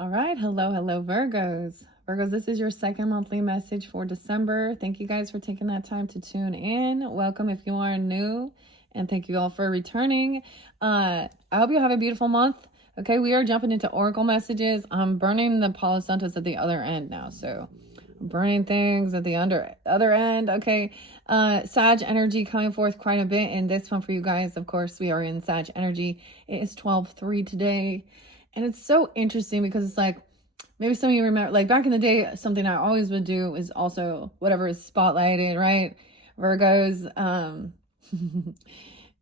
All right. Hello, Virgos. Virgos, this is your second monthly message for December. Thank you guys for taking that time to tune in. Welcome if you are new, and thank you all for returning. I hope you have a beautiful month. Okay, we are jumping into Oracle messages. I'm burning the Palo Santos at the other end now, so I'm burning things at the other end. Okay, Sag energy coming forth quite a bit in this one for you guys. Of course, we are in Sag energy. It is 12/3 today. And it's so interesting because it's like, maybe some of you remember, like back in the day, something I always would do is also whatever is spotlighted, right? Virgos.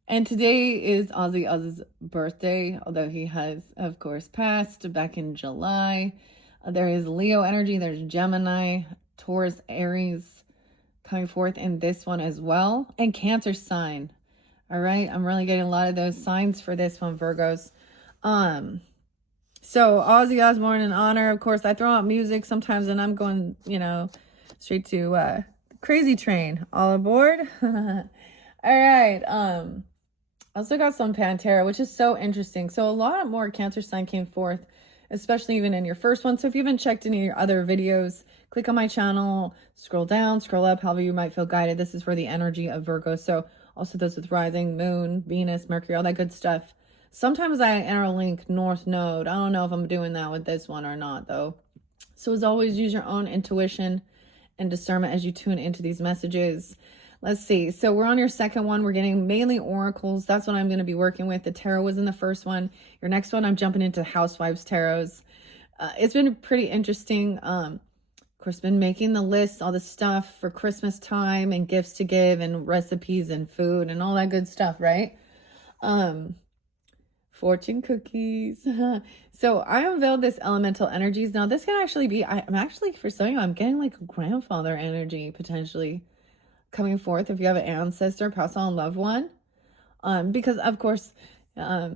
And today is Ozzy's birthday, although he has, of course, passed back in July. There is Leo energy, there's Gemini, Taurus, Aries coming forth in this one as well, and Cancer sign. All right, I'm really getting a lot of those signs for this one, Virgos. So Ozzy Osbourne in honor. Of course, I throw out music sometimes and I'm going, straight to Crazy Train. All aboard. All right. I also got some Pantera, which is so interesting. So a lot more Cancer sign came forth, especially even in your first one. So if you haven't checked any of your other videos, click on my channel, scroll down, scroll up, however you might feel guided. This is for the energy of Virgo. So also those with rising, moon, Venus, Mercury, all that good stuff. Sometimes I interlink North Node. I don't know if I'm doing that with this one or not, though. So as always, use your own intuition and discernment as you tune into these messages. Let's see. So we're on your second one. We're getting mainly oracles. That's what I'm going to be working with. The tarot was in the first one. Your next one, I'm jumping into Housewives tarots. It's been pretty interesting. Of course, been making the list, all the stuff for Christmas time and gifts to give and recipes and food and all that good stuff, right? Fortune cookies. So I unveiled this elemental energies. Now this can actually be, I'm actually, for some of you, I'm getting like grandfather energy potentially coming forth if you have an ancestor, pass on loved one. Because of course, or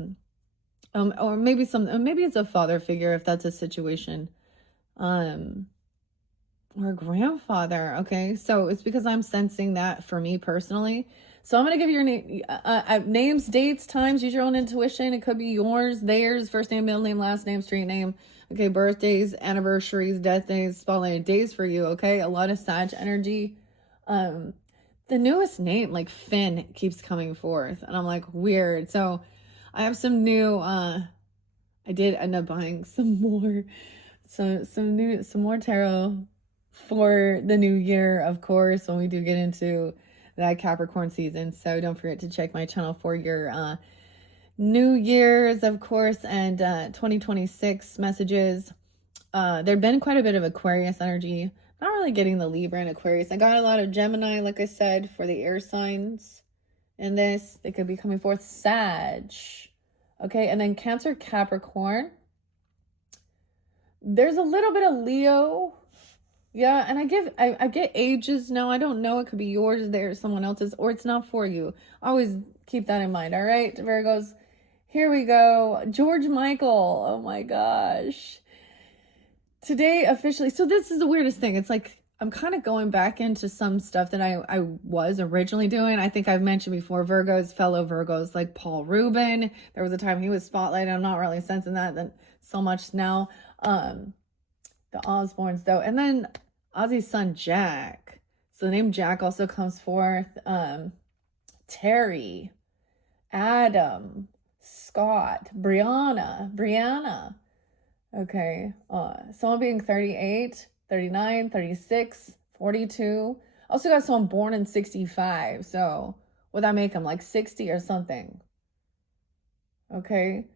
maybe maybe it's a father figure if that's a situation. Or a grandfather. Okay. So it's because I'm sensing that for me personally. So I'm going to give your names, dates, times, use your own intuition. It could be yours, theirs, first name, middle name, last name, street name. Okay, birthdays, anniversaries, death days, spotlighted days for you, okay? A lot of Sag energy. The newest name, like Finn, keeps coming forth. And I'm like, weird. So I have some new, I did end up buying some more, some more tarot for the new year, of course, when we do get into that Capricorn season. So don't forget to check my channel for your New Year's, of course, and 2026 messages. There've been quite a bit of Aquarius energy. Not really getting the Libra and Aquarius. I got a lot of Gemini, like I said, for the air signs. In this, they could be coming forth. Sag. Okay, and then Cancer, Capricorn. There's a little bit of Leo. Yeah, and I get ages now. I don't know. It could be yours, theirs, someone else's, or it's not for you. Always keep that in mind. All right, Virgos. Here we go. George Michael. Oh my gosh. Today officially. So this is the weirdest thing. It's like I'm kind of going back into some stuff that I was originally doing. I think I've mentioned before, Virgos, fellow Virgos, like Paul Rubin. There was a time he was spotlighted. I'm not really sensing that then so much now. The Osbournes, though. And then Ozzy's son, Jack. So the name Jack also comes forth. Terry, Adam, Scott, Brianna. Okay. Someone being 38, 39, 36, 42. Also got someone born in 65. So would that make him like 60 or something? Okay.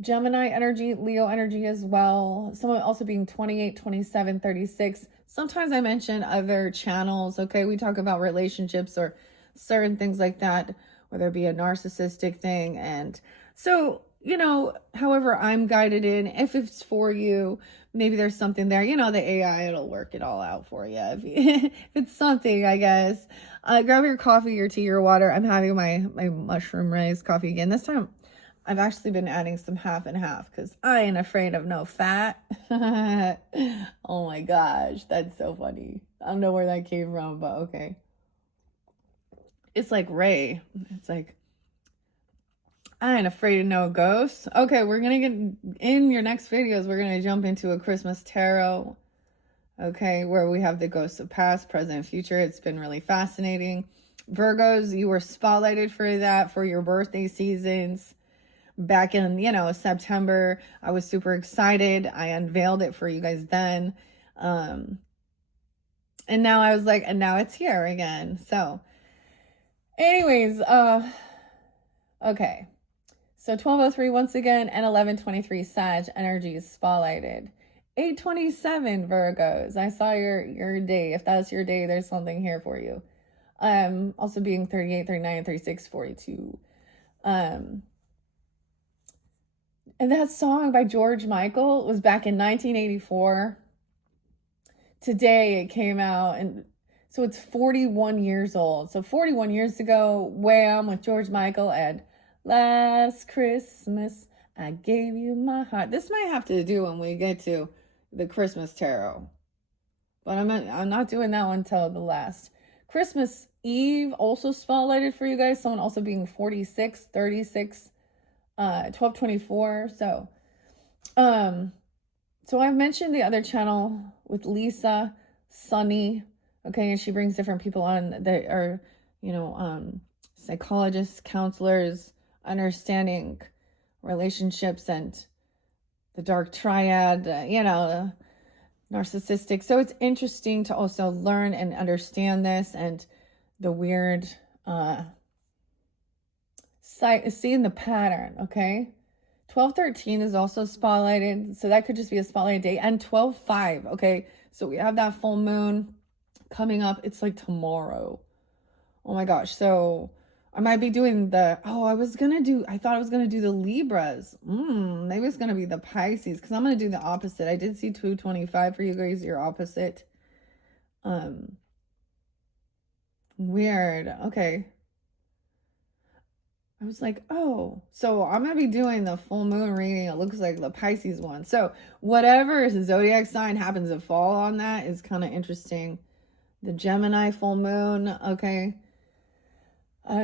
Gemini energy, Leo energy as well. Someone also being 28, 27, 36. Sometimes I mention other channels. Okay, we talk about relationships or certain things like that, whether it be a narcissistic thing. And so, however I'm guided in, if it's for you, maybe there's something there. The AI, it'll work it all out for you. If it's something, I guess. Grab your coffee, your tea, your water. I'm having my mushroom raised coffee again. This time I've actually been adding some half and half because I ain't afraid of no fat. Oh my gosh, that's so funny. I don't know where that came from, but okay. It's like Ray. It's like I ain't afraid of no ghosts. Okay, we're gonna get in your next videos. We're gonna jump into a Christmas tarot. Okay, where we have the ghosts of past, present, future. It's been really fascinating. Virgos, you were spotlighted for that for your birthday seasons back in, September. I was super excited. I unveiled it for you guys then. And now I was like, and now it's here again. So anyways, okay. So 1203 once again, and 1123 Sag energy is spotlighted. 827 Virgos. I saw your day. If that's your day, there's something here for you. Also being 38, 39, 36, 42. And that song by George Michael was back in 1984. Today it came out, and so it's 41 years old. So 41 years ago, Wham! With George Michael and Last Christmas I gave you my heart. This might have to do when we get to the Christmas tarot, but I'm not doing that one till the last. Christmas Eve also spotlighted for you guys. Someone also being 46, 36, 1224. So I've mentioned the other channel with Lisa, Sunny, okay, and she brings different people on that are, psychologists, counselors, understanding relationships and the dark triad, narcissistic. So it's interesting to also learn and understand this and the weird, seeing the pattern, okay? 1213 is also spotlighted, so that could just be a spotlighted day. And 12/5, okay? So we have that full moon coming up. It's like tomorrow. Oh my gosh. So I might be doing I thought I was going to do the Libras. Maybe it's going to be the Pisces, because I'm going to do the opposite. I did see 225 for you guys, your opposite. Weird. Okay. I was like, oh, so I'm going to be doing the full moon reading. It looks like the Pisces one. So whatever zodiac sign happens to fall on that is kind of interesting. The Gemini full moon. Okay.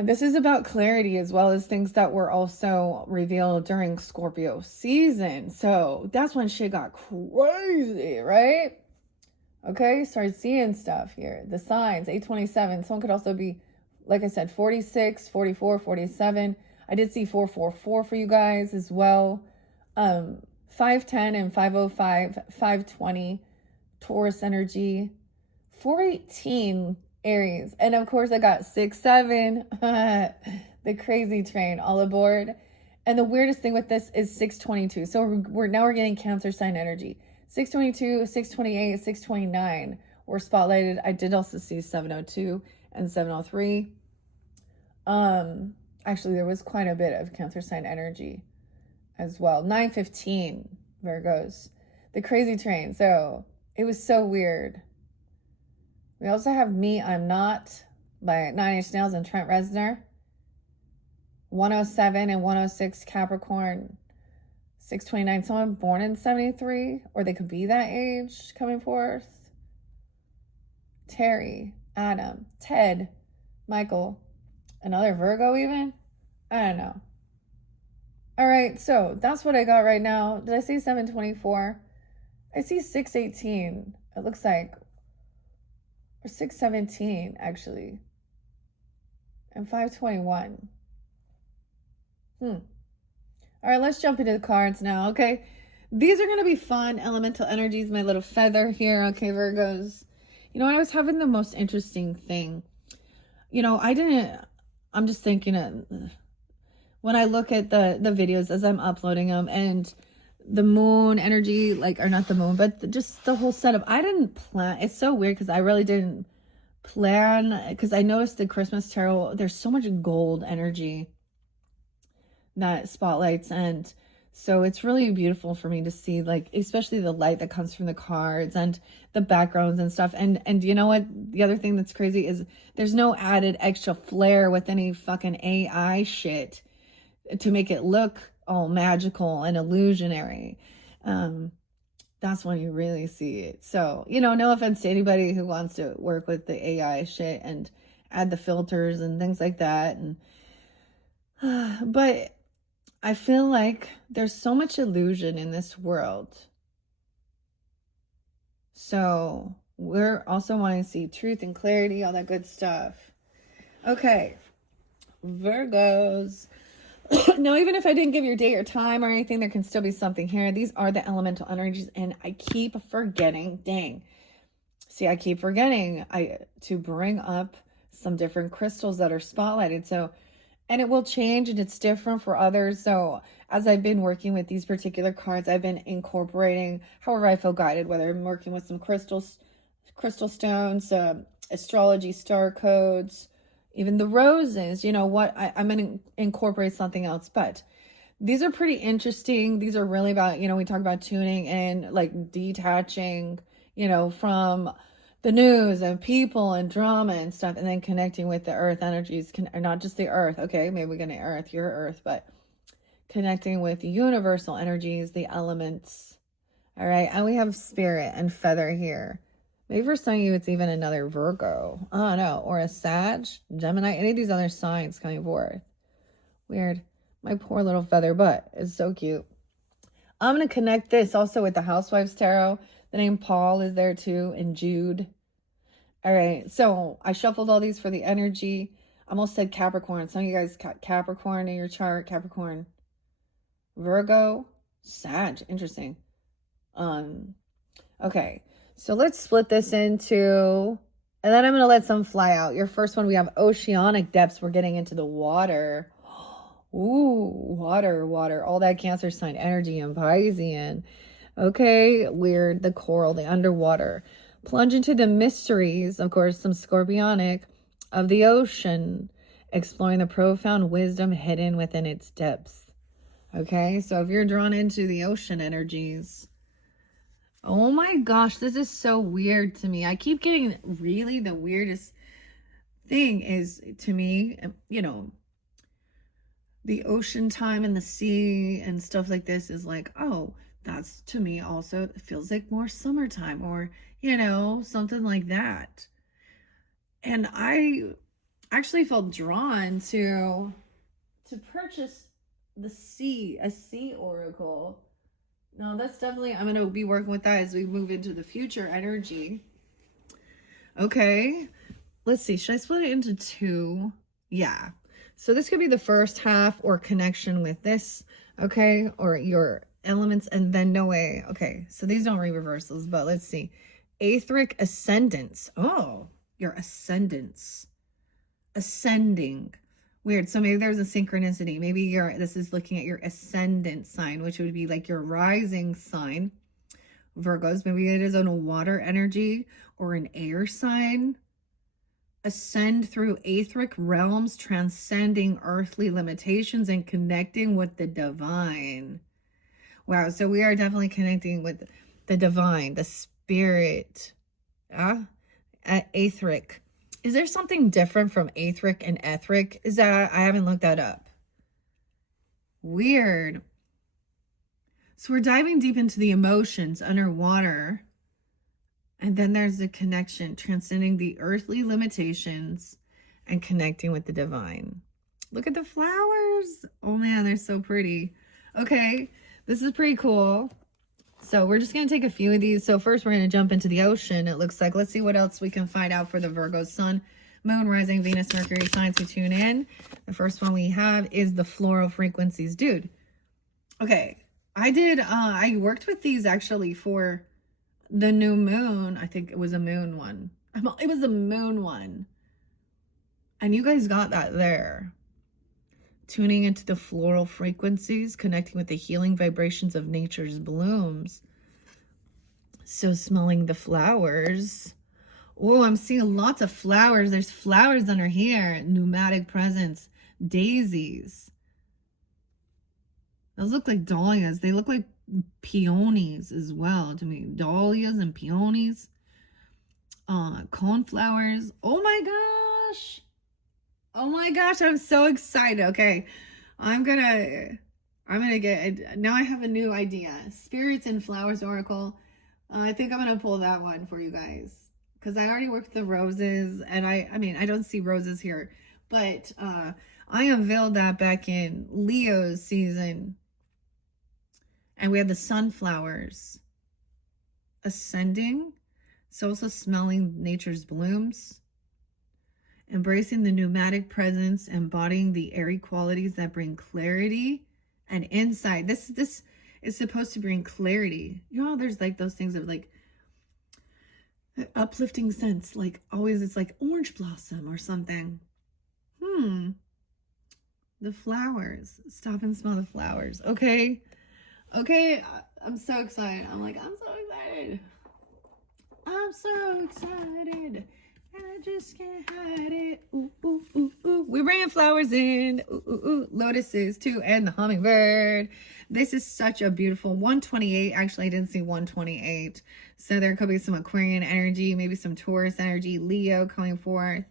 This is about clarity as well as things that were also revealed during Scorpio season. So that's when shit got crazy, right? Okay, started seeing stuff here. The signs, 827. Someone could also be, like I said, 46, 44, 47. I did see 444 for you guys as well. 510 and 505, 520, Taurus energy. 418, Aries. And of course I got 6-7, the crazy train, all aboard. And the weirdest thing with this is 622. So we're getting Cancer sign energy. 622, 628, 629 were spotlighted. I did also see 702 and 703. Actually there was quite a bit of Cancer sign energy as well. 915 Virgos. The crazy train. So it was so weird. We also have Me, I'm Not by 9 Inch Nails and Trent Reznor. 107 and 106 Capricorn. 629. Someone born in 73, or they could be that age coming forth. Terry, Adam, Ted, Michael, another Virgo even? I don't know. All right, so that's what I got right now. Did I see 724? I see 618. It looks like, or 617 actually, and 521. All right, let's jump into the cards now. Okay, these are going to be fun. Elemental energies, my little feather here. Okay, Virgos. I was having the most interesting thing. I'm just thinking, when I look at the videos as I'm uploading them, and the moon energy, or not the moon, but just the whole setup, I didn't plan. It's so weird because I really didn't plan, because I noticed the Christmas tarot, there's so much gold energy that spotlights, and so it's really beautiful for me to see, especially the light that comes from the cards and the backgrounds and stuff. And you know what, the other thing that's crazy is there's no added extra flair with any fucking AI shit to make it look all magical and illusionary. That's when you really see it. So, no offense to anybody who wants to work with the AI shit and add the filters and things like that. And but I feel like there's so much illusion in this world. So we're also wanting to see truth and clarity, all that good stuff. Okay, Virgos. Now, even if I didn't give your date or time or anything, there can still be something here. These are the elemental energies, and I keep forgetting. Dang. See, I keep forgetting to bring up some different crystals that are spotlighted. So, and it will change, and it's different for others. So as I've been working with these particular cards, I've been incorporating however I feel guided, whether I'm working with some crystals, crystal stones, astrology, star codes, even the roses, you know what, I'm going to incorporate something else. But these are pretty interesting. These are really about, you know, we talk about tuning and like detaching, you know, from the news and people and drama and stuff, and then connecting with the earth energies, not just the earth. Okay, maybe we're going to earth, your earth, but connecting with universal energies, the elements. All right, and we have spirit and feather here. Maybe for some of you, it's even another Virgo. Oh, no. Or a Sag, Gemini, any of these other signs coming forth. Weird. My poor little feather butt is so cute. I'm going to connect this also with the Housewives Tarot. The name Paul is there too, and Jude. All right. So I shuffled all these for the energy. I almost said Capricorn. Some of you guys got Capricorn in your chart. Capricorn. Virgo. Sag. Interesting. Okay. So let's split this into, and then I'm going to let some fly out. Your first one, we have oceanic depths. We're getting into the water. Ooh, water. All that Cancer sign energy and Piscean. Okay, weird. The coral, the underwater. Plunge into the mysteries, of course, some Scorpionic, of the ocean. Exploring the profound wisdom hidden within its depths. Okay, so if you're drawn into the ocean energies, oh my gosh, this is so weird to me. I keep getting, really the weirdest thing is, to me, you know, the ocean time and the sea and stuff like this is like, oh, that's, to me also, it feels like more summertime, or, you know, something like that. And I actually felt drawn to purchase a sea oracle. No, that's definitely, I'm going to be working with that as we move into the future energy. Okay. Let's see. Should I split it into two? Yeah. So this could be the first half, or connection with this. Okay. Or your elements, and then no way. Okay. So these don't read reversals, but let's see. Aetheric ascendants. Oh, your ascendants. Ascending. Weird. So maybe there's a synchronicity. Maybe this is looking at your ascendant sign, which would be like your rising sign. Virgos, maybe it is on a water energy or an air sign. Ascend through etheric realms, transcending earthly limitations and connecting with the divine. Wow. So we are definitely connecting with the divine, the spirit. Etheric. Is there something different from aetheric and etheric? Is that, I haven't looked that up. Weird. So we're diving deep into the emotions underwater. And then there's the connection, transcending the earthly limitations and connecting with the divine. Look at the flowers. Oh man, they're so pretty. Okay, this is pretty cool. So we're just going to take a few of these. So first we're going to jump into the ocean. It looks like, let's see what else we can find out for the Virgo sun, moon, rising, Venus, Mercury signs to tune in. The first one we have is the floral frequencies. Dude. Okay. I worked with these actually for the new moon. I think it was a moon one. It was a moon one. And you guys got that there. Tuning into the floral frequencies, connecting with the healing vibrations of nature's blooms. So smelling the flowers. Oh, I'm seeing lots of flowers. There's flowers under here. Pneumatic presence. Daisies. Those look like dahlias. They look like peonies as well to me. Dahlias and peonies. Coneflowers. Oh my gosh. Oh my gosh, I'm so excited. Okay, I'm gonna get, now I have a new idea. Spirits and Flowers Oracle. I think I'm gonna pull that one for you guys, because I already worked the roses, and I mean, I don't see roses here, but I unveiled that back in Leo's season. And we had the sunflowers ascending. So also smelling nature's blooms. Embracing the pneumatic presence, embodying the airy qualities that bring clarity and insight. This is supposed to bring clarity. You know, there's like those things of like uplifting sense, like always it's like orange blossom or something. The flowers. Stop and smell the flowers. Okay. I'm so excited. I'm so excited. I'm so excited. I just can't hide it. Ooh, ooh, ooh, ooh. We're bringing flowers in. Ooh, ooh, ooh. Lotuses too, and the hummingbird. This is such a beautiful 128. Actually, I didn't see 128. So there could be some Aquarian energy, maybe some Taurus energy, Leo coming forth.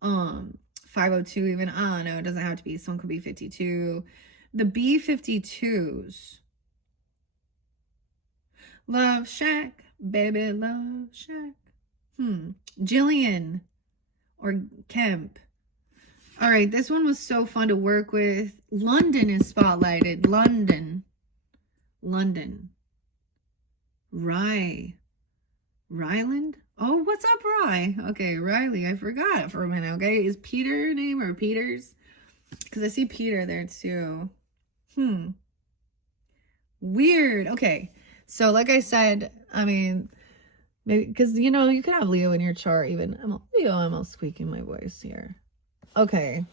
502 even. I don't know. It doesn't have to be. Some could be 52. The B52s. Love Shack, baby, Love Shack. Jillian or Kemp. All right, this one was so fun to work with. London is spotlighted. London. Ryland? Oh, what's up, Rye? Okay, Riley. I forgot for a minute. Okay, is Peter her name or Peters? Because I see Peter there too. Weird. Okay, so like I said, I mean, maybe because you know you could have Leo in your chart. Even I'm all squeaking my voice here. Okay,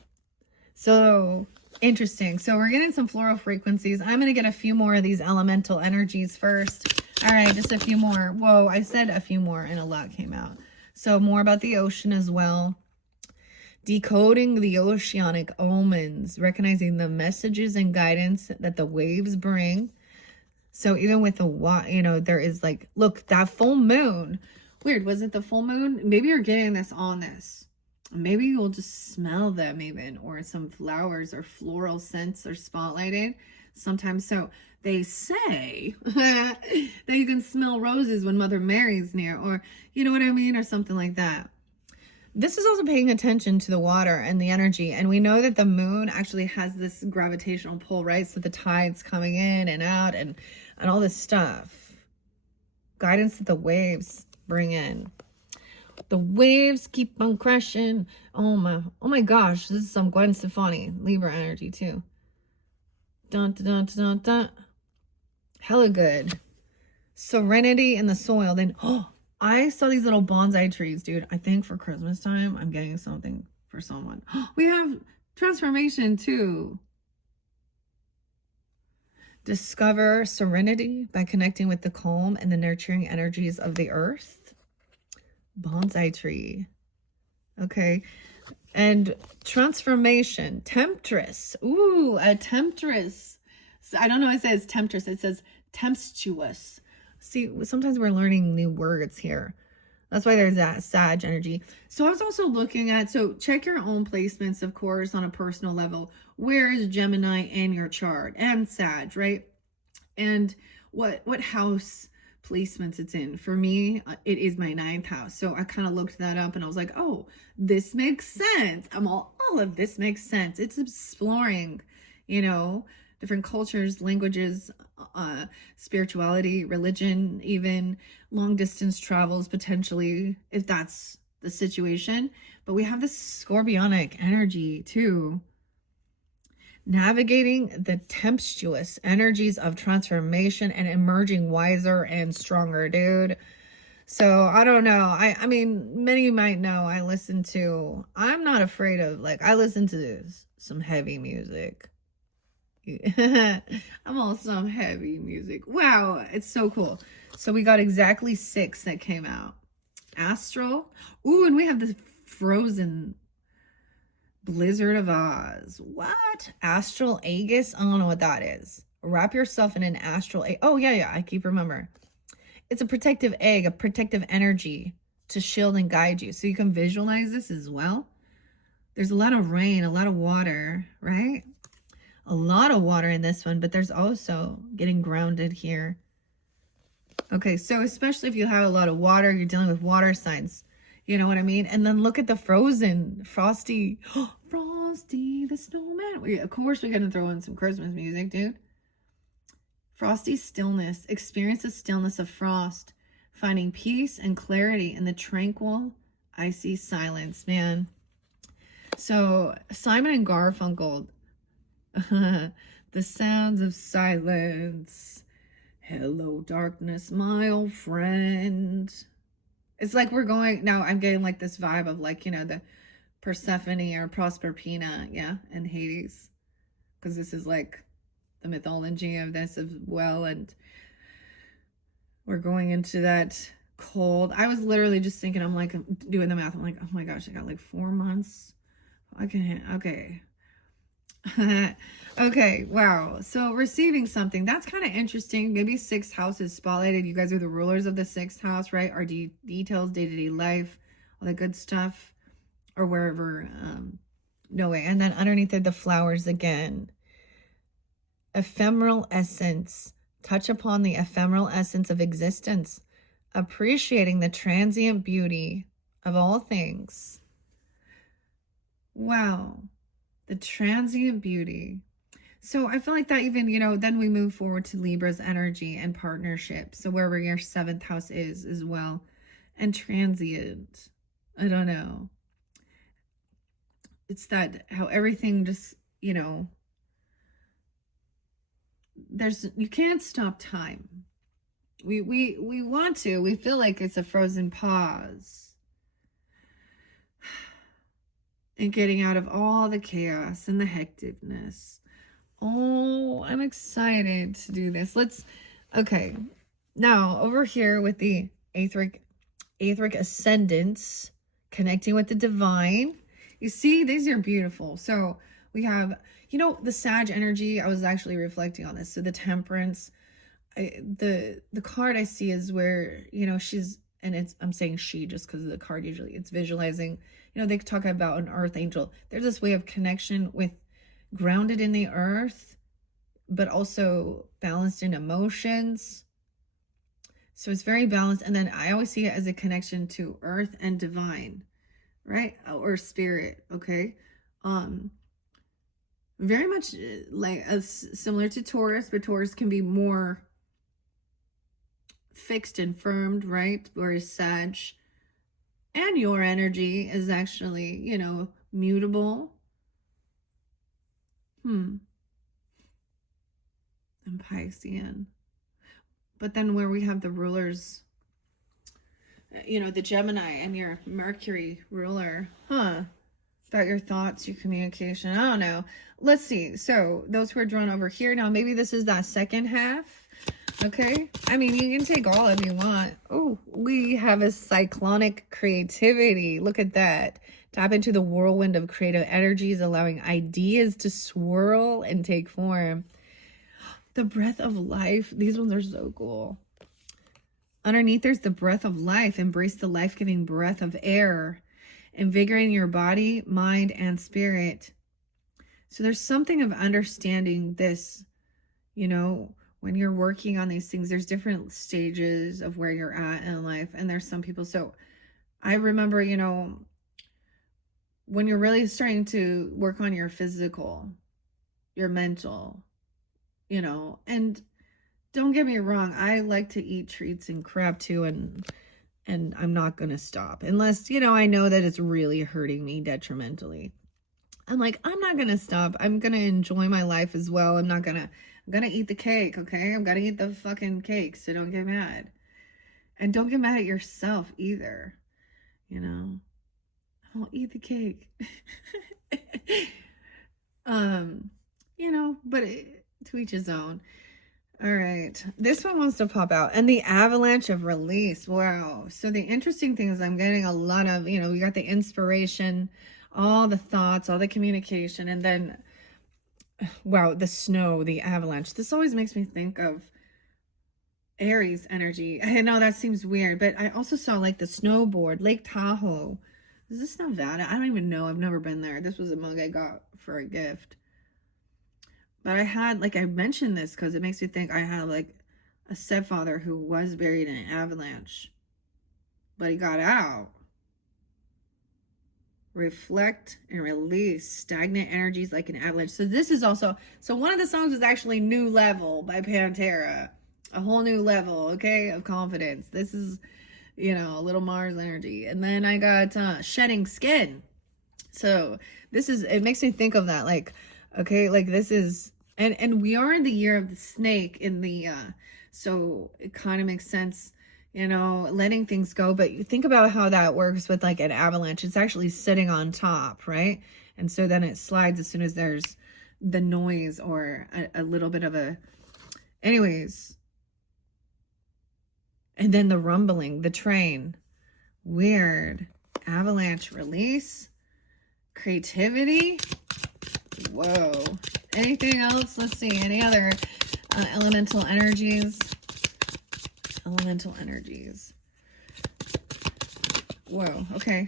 so interesting. So we're getting some floral frequencies. I'm gonna get a few more of these elemental energies first. All right, just a few more. Whoa, I said a few more and a lot came out. So more about the ocean as well. Decoding the oceanic omens, recognizing the messages and guidance that the waves bring. So even with the, you know, there is like, look, that full moon. Weird, was it the full moon? Maybe you're getting this on this. Maybe you'll just smell them even, or some flowers or floral scents are spotlighted. Sometimes so. They say that you can smell roses when Mother Mary's near, or you know what I mean, or something like that. This is also paying attention to the water and the energy. And we know that the moon actually has this gravitational pull, right? So the tides coming in and out and all this stuff. Guidance that the waves bring in. The waves keep on crashing. Oh my gosh. This is some Gwen Stefani, Libra energy too. Dun, dun, dun, dun, dun. Hella good. Serenity in the soil. Then, I saw these little bonsai trees, dude. I think for Christmas time, I'm getting something for someone. We have transformation too. Discover serenity by connecting with the calm and the nurturing energies of the earth. Bonsai tree. Okay. And transformation. Temptress. Ooh, a temptress. So I don't know. It says temptress. It says tempestuous. See, sometimes we're learning new words here. That's why there's that Sag energy. So I was also looking at, so check your own placements, of course, on a personal level. Where is Gemini in your chart? And Sag, right? And what house placements it's in. For me, it is my 9th house. So I kind of looked that up and I was like, oh, this makes sense. All of this makes sense. It's exploring, you know, different cultures, languages, spirituality, religion, even long distance travels potentially, if that's the situation. But we have this scorpionic energy too. Navigating the tempestuous energies of transformation and emerging wiser and stronger, dude. So I don't know. I mean, many might know I'm not afraid of, like, I listen to some heavy music. I'm on some heavy music. Wow, it's so cool. So we got exactly 6 that came out. Astral. Ooh, and we have the Frozen Blizzard of Oz. What? Astral Aegis? I don't know what that is. Wrap yourself in an astral egg. Oh, yeah. I keep remembering. It's a protective egg, a protective energy to shield and guide you. So you can visualize this as well. There's a lot of rain, a lot of water, right? A lot of water in this one, but there's also getting grounded here. Okay, so especially if you have a lot of water, you're dealing with water signs. You know what I mean? And then look at the frosty Frosty the Snowman. Of course, we're going to throw in some Christmas music, dude. Frosty stillness. Experience the stillness of frost. Finding peace and clarity in the tranquil, icy silence, man. So, Simon and Garfunkel. The sounds of silence. Hello, darkness, my old friend. It's like we're going, now I'm getting like this vibe of like, you know, the Persephone or Proserpina, yeah, and Hades. Because this is like the mythology of this as well. And we're going into that cold. I was literally just thinking, I'm like doing the math. I'm like, oh my gosh, I got like 4 months. Okay. Okay, wow. So receiving something, that's kind of interesting. Maybe 6th house is spotlighted. You guys are the rulers of the 6th house, right? Our details, day-to-day life, all the good stuff, or wherever. No way. And then underneath are the flowers again. Ephemeral essence. Touch upon the ephemeral essence of existence, appreciating the transient beauty of all things. Wow. The transient beauty. So I feel like that even, you know, then we move forward to Libra's energy and partnership. So wherever your 7th house is as well. And transient. I don't know. It's that how everything just, you know, you can't stop time. We want to. We feel like it's a frozen pause. And getting out of all the chaos and the hecticness. Oh, I'm excited to do this. Okay. Now, over here with the etheric ascendants, connecting with the divine. You see, these are beautiful. So we have, you know, the Sag energy. I was actually reflecting on this. So the Temperance, the card I see is where, you know, she's, and I'm saying she just because of the card, usually it's visualizing, you know, they talk about an earth angel. There's this way of connection with grounded in the earth, but also balanced in emotions. So it's very balanced. And then I always see it as a connection to earth and divine, right? Or spirit. Okay. Very much like similar to Taurus, but Taurus can be more fixed and firmed, right? Whereas Sag and your energy is actually, you know, mutable. And Piscean. But then where we have the rulers, you know, the Gemini and your Mercury ruler, about your thoughts, your communication. I don't know. Let's see. So those who are drawn over here. Now, maybe this is that second half. Okay. I mean, you can take all if you want. Oh, we have a cyclonic creativity. Look at that. Tap into the whirlwind of creative energies, allowing ideas to swirl and take form. The breath of life. These ones are so cool. Underneath, there's the breath of life. Embrace the life-giving breath of air, invigorating your body, mind, and spirit. So there's something of understanding this, you know, when you're working on these things, there's different stages of where you're at in life. And there's some people. So I remember, you know, when you're really starting to work on your physical, your mental, you know, and don't get me wrong, I like to eat treats and crap too, and I'm not going to stop unless, you know, I know that it's really hurting me detrimentally. I'm like, I'm not going to stop. I'm going to enjoy my life as well. I'm going to eat the cake. Okay. I'm going to eat the fucking cake. So don't get mad, and don't get mad at yourself either. You know, I'll eat the cake. You know, but to each his own. All right, this one wants to pop out. And the avalanche of release. Wow. So the interesting thing is I'm getting a lot of, you know, you got the inspiration, all the thoughts, all the communication, and then, wow, the snow, the avalanche. This always makes me think of Aries energy. I know that seems weird, but I also saw like the snowboard, Lake Tahoe. Is this Nevada? I don't even know. I've never been there. This was a mug I got for a gift. But I had, like, I mentioned this because it makes me think I had, like, a stepfather who was buried in an avalanche. But he got out. reflect and release stagnant energies like an avalanche. So this is also, so one of the songs is actually New Level by Pantera. A whole new level, okay, of confidence. This is, you know, a little Mars energy. And then I got Shedding Skin. So this is, it makes me think of that, like, okay, like this is, and we are in the year of the snake in the so it kind of makes sense, you know, letting things go. But you think about how that works with like an avalanche. It's actually sitting on top, right? And so then it slides as soon as there's the noise or a little bit of a, anyways. And then the rumbling, the train, weird. Avalanche release, creativity. Whoa. Anything else? Let's see. Any other elemental energies? Elemental energies. Whoa. Okay.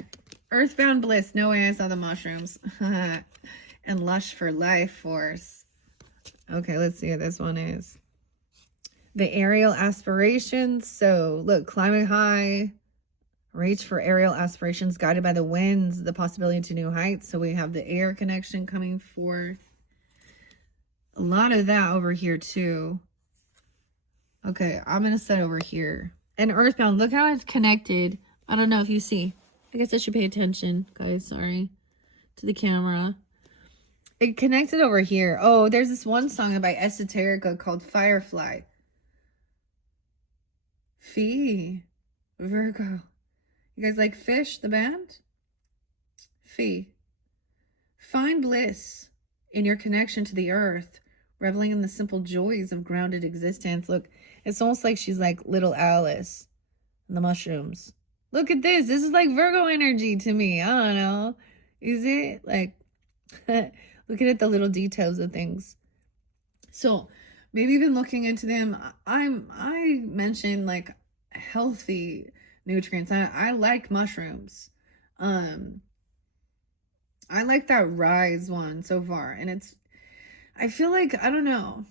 Earthbound bliss. No way I saw the mushrooms. And lush for life force. Okay, let's see what this one is. The aerial aspirations. So look, climbing high. Reach for aerial aspirations guided by the winds, the possibility to new heights. So we have the air connection coming forth. A lot of that over here too. Okay, I'm going to set over here. And Earthbound, look how it's connected. I don't know if you see. I guess I should pay attention, guys. Sorry. To the camera. It connected over here. Oh, there's this one song by Esoterica called Firefly. Fee. Virgo. You guys like Fish, the band? Fee. Find bliss in your connection to the earth, reveling in the simple joys of grounded existence. Look, it's almost like she's like little Alice and the mushrooms. Look at this. This is like Virgo energy to me. I don't know. Is it? Like, looking at the little details of things. So maybe even looking into them. I mentioned like healthy nutrients. I like mushrooms. I like that rise one so far, and it's, I feel like, I don't know,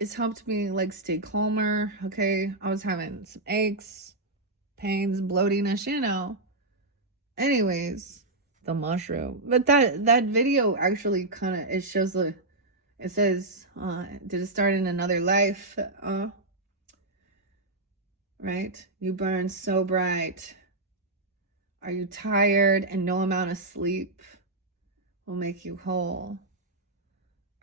it's helped me like stay calmer. Okay, I was having some aches, pains, bloatiness, you know. Anyways, the mushroom. But that video actually kind of, it shows the, it says did it start in another life? Right? You burn so bright. Are you tired? And no amount of sleep will make you whole.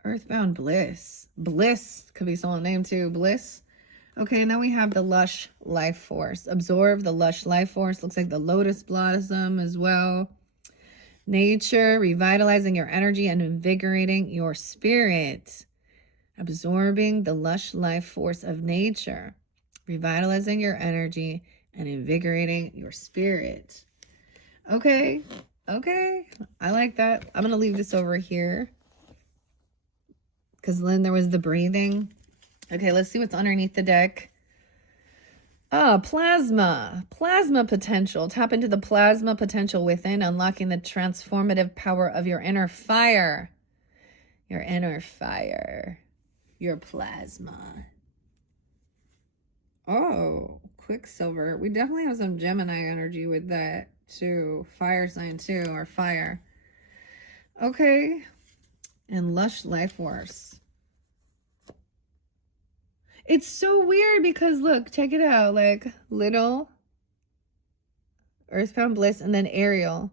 Earthbound bliss. Bliss could be someone's name too. Bliss. Okay, and then we have the lush life force. Absorb the lush life force. Looks like the lotus blossom as well. Nature, revitalizing your energy and invigorating your spirit. Absorbing the lush life force of nature. Revitalizing your energy and invigorating your spirit. Okay. Okay. I like that. I'm going to leave this over here. Because then there was the breathing. Okay, let's see what's underneath the deck. Oh, plasma. Plasma potential. Tap into the plasma potential within, unlocking the transformative power of your inner fire. Your inner fire. Your plasma. Oh, Quicksilver. We definitely have some Gemini energy with that too. Fire sign too, or fire. Okay. And lush life force. It's so weird because look, check it out. Like little, earthbound bliss, and then aerial.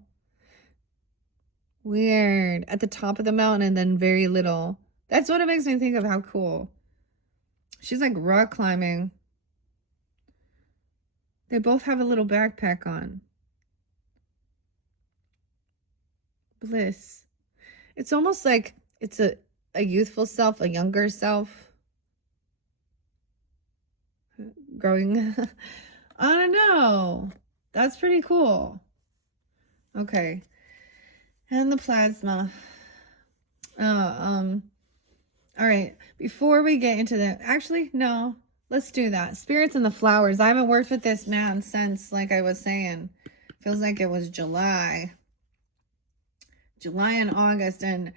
Weird. At the top of the mountain and then very little. That's what it makes me think of. How cool. She's like rock climbing. They both have a little backpack on. Bliss. It's almost like it's a youthful self, a younger self. Growing. I don't know. That's pretty cool. Okay. And the plasma. All right. Before we get into that, actually, no. Let's do that. Spirits and the flowers. I haven't worked with this man since, like I was saying, feels like it was July and August, and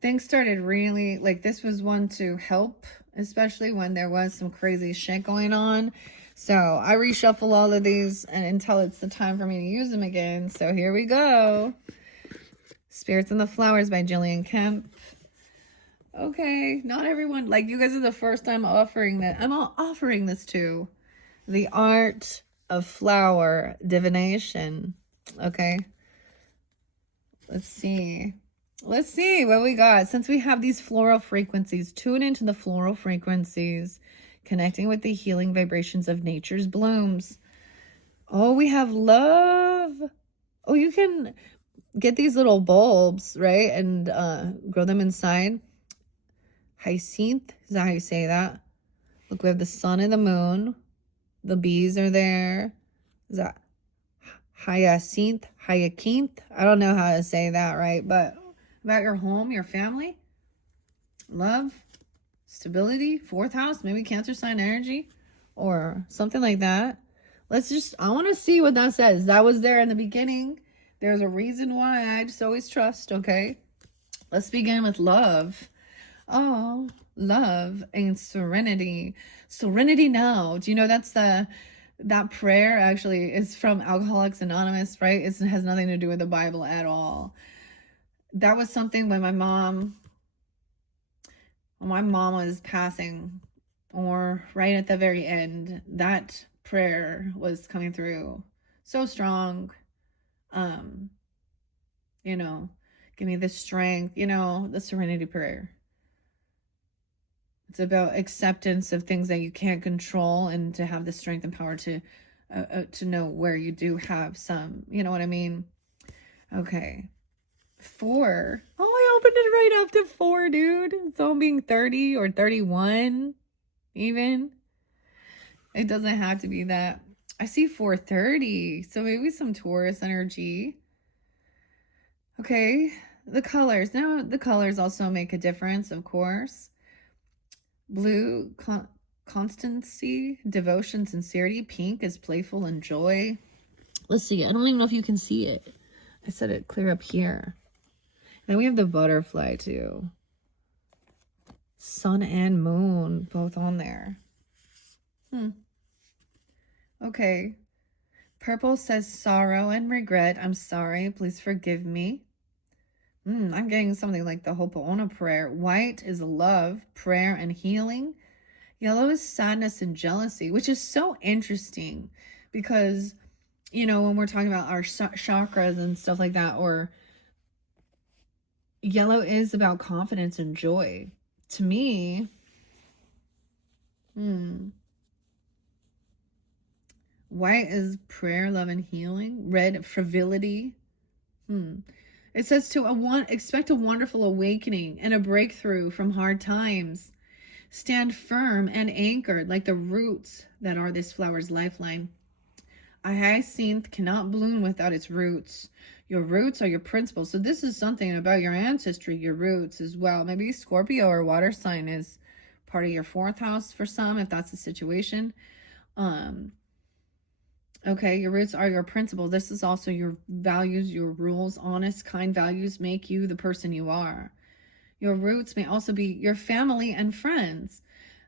things started really, like, this was one to help, especially when there was some crazy shit going on. So I reshuffle all of these and until it's the time for me to use them again. So here we go. Spirits and the Flowers by Jillian Kemp. Okay, not everyone, like you guys are the first time offering that. I'm offering this to The Art of Flower Divination. Okay. Let's see. Let's see what we got. Since we have these floral frequencies, tune into the floral frequencies, connecting with the healing vibrations of nature's blooms. Oh, we have love. Oh, you can get these little bulbs, right? And grow them inside. Hyacinth, is that how you say that? Look, we have the sun and the moon. The bees are there. Is that hyacinth? Hyacinth? I don't know how to say that right, but about your home, your family, love, stability, fourth house, maybe Cancer sign energy or something like that. I want to see what that says. That was there in the beginning. There's a reason why I just always trust, okay? Let's begin with love. Oh, love and serenity. Serenity now. Do you know that prayer actually is from Alcoholics Anonymous, right? It has nothing to do with the Bible at all. That was something when my mom was passing, or right at the very end, that prayer was coming through so strong. You know, give me the strength, the serenity prayer. It's about acceptance of things that you can't control, and to have the strength and power to know where you do have some, you know what I mean? Okay. 4. Oh, I opened it right up to 4, dude. So I'm being 30 or 31 even. It doesn't have to be that. I see 430. So maybe some Taurus energy. Okay. The colors. Now, the colors also make a difference, of course. Blue, constancy, devotion, sincerity. Pink is playful and joy. Let's see. I don't even know if you can see it. I set it clear up here. Then we have the butterfly too. Sun and moon both on there. Okay. Purple says sorrow and regret. I'm sorry. Please forgive me. I'm getting something like the Ho'oponopono prayer. White is love, prayer, and healing. Yellow is sadness and jealousy, which is so interesting because, when we're talking about our chakras and stuff like that, or yellow is about confidence and joy. To me, white is prayer, love, and healing. Red, frivolity. It says expect a wonderful awakening and a breakthrough from hard times. Stand firm and anchored like the roots that are this flower's lifeline. A hyacinth cannot bloom without its roots. Your roots are your principles. So this is something about your ancestry, your roots as well. Maybe Scorpio or water sign is part of your 4th house for some, if that's the situation. Okay, your roots are your principles. This is also your values, your rules. Honest, kind values make you the person you are. Your roots may also be your family and friends.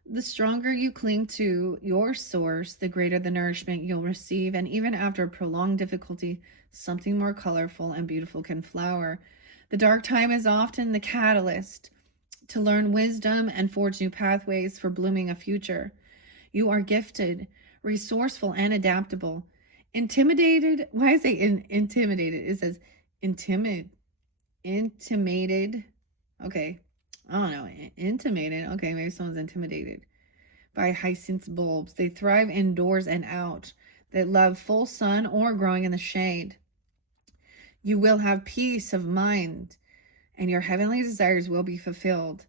The stronger you cling to your source, the greater the nourishment you'll receive. And even after prolonged difficulty, something more colorful and beautiful can flower. The dark time is often the catalyst to learn wisdom and forge new pathways for blooming a future. You are gifted, resourceful, and adaptable. Intimidated. Why is it intimidated? It says intimated. Okay. I don't know. Intimated. Okay, maybe someone's intimidated by hyacinth bulbs. They thrive indoors and out. They love full sun or growing in the shade. You will have peace of mind, and your heavenly desires will be fulfilled.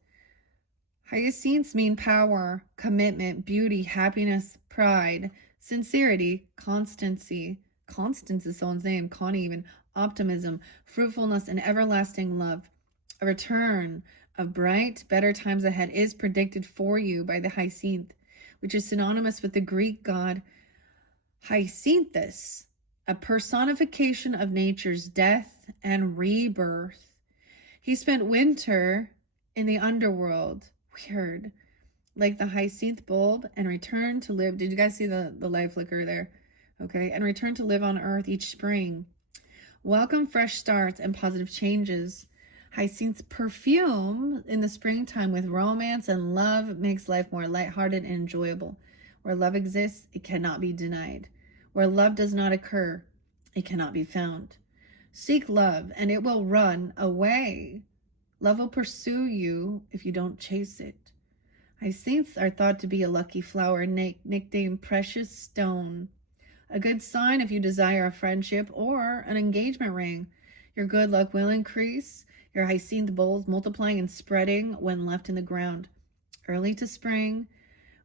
Hyacinths mean power, commitment, beauty, happiness, pride, sincerity, constancy. Constance is someone's name. Connie even. Optimism, fruitfulness, and everlasting love. A return of bright, better times ahead is predicted for you by the hyacinth, which is synonymous with the Greek god Hyacinthus, a personification of nature's death and rebirth. He spent winter in the underworld, weird, like the hyacinth bulb, and returned to live. Did you guys see the light flicker there? Okay, and returned to live on earth each spring. Welcome fresh starts and positive changes. Hyacinth's perfume in the springtime with romance and love makes life more lighthearted and enjoyable. Where love exists, it cannot be denied. Where love does not occur, it cannot be found. Seek love and it will run away. Love will pursue you if you don't chase it. Hyacinths are thought to be a lucky flower, nicknamed precious stone. A good sign if you desire a friendship or an engagement ring. Your good luck will increase. Your hyacinth bowls multiplying and spreading when left in the ground. Early to spring,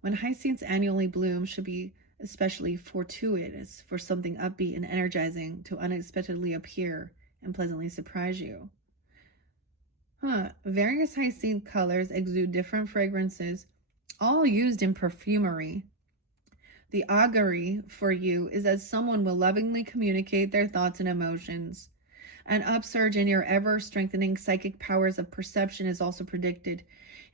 when hyacinths annually bloom, should be especially fortuitous for something upbeat and energizing to unexpectedly appear and pleasantly surprise you. Various hyacinth colors exude different fragrances, all used in perfumery. The augury for you is that someone will lovingly communicate their thoughts and emotions. An upsurge in your ever-strengthening psychic powers of perception is also predicted,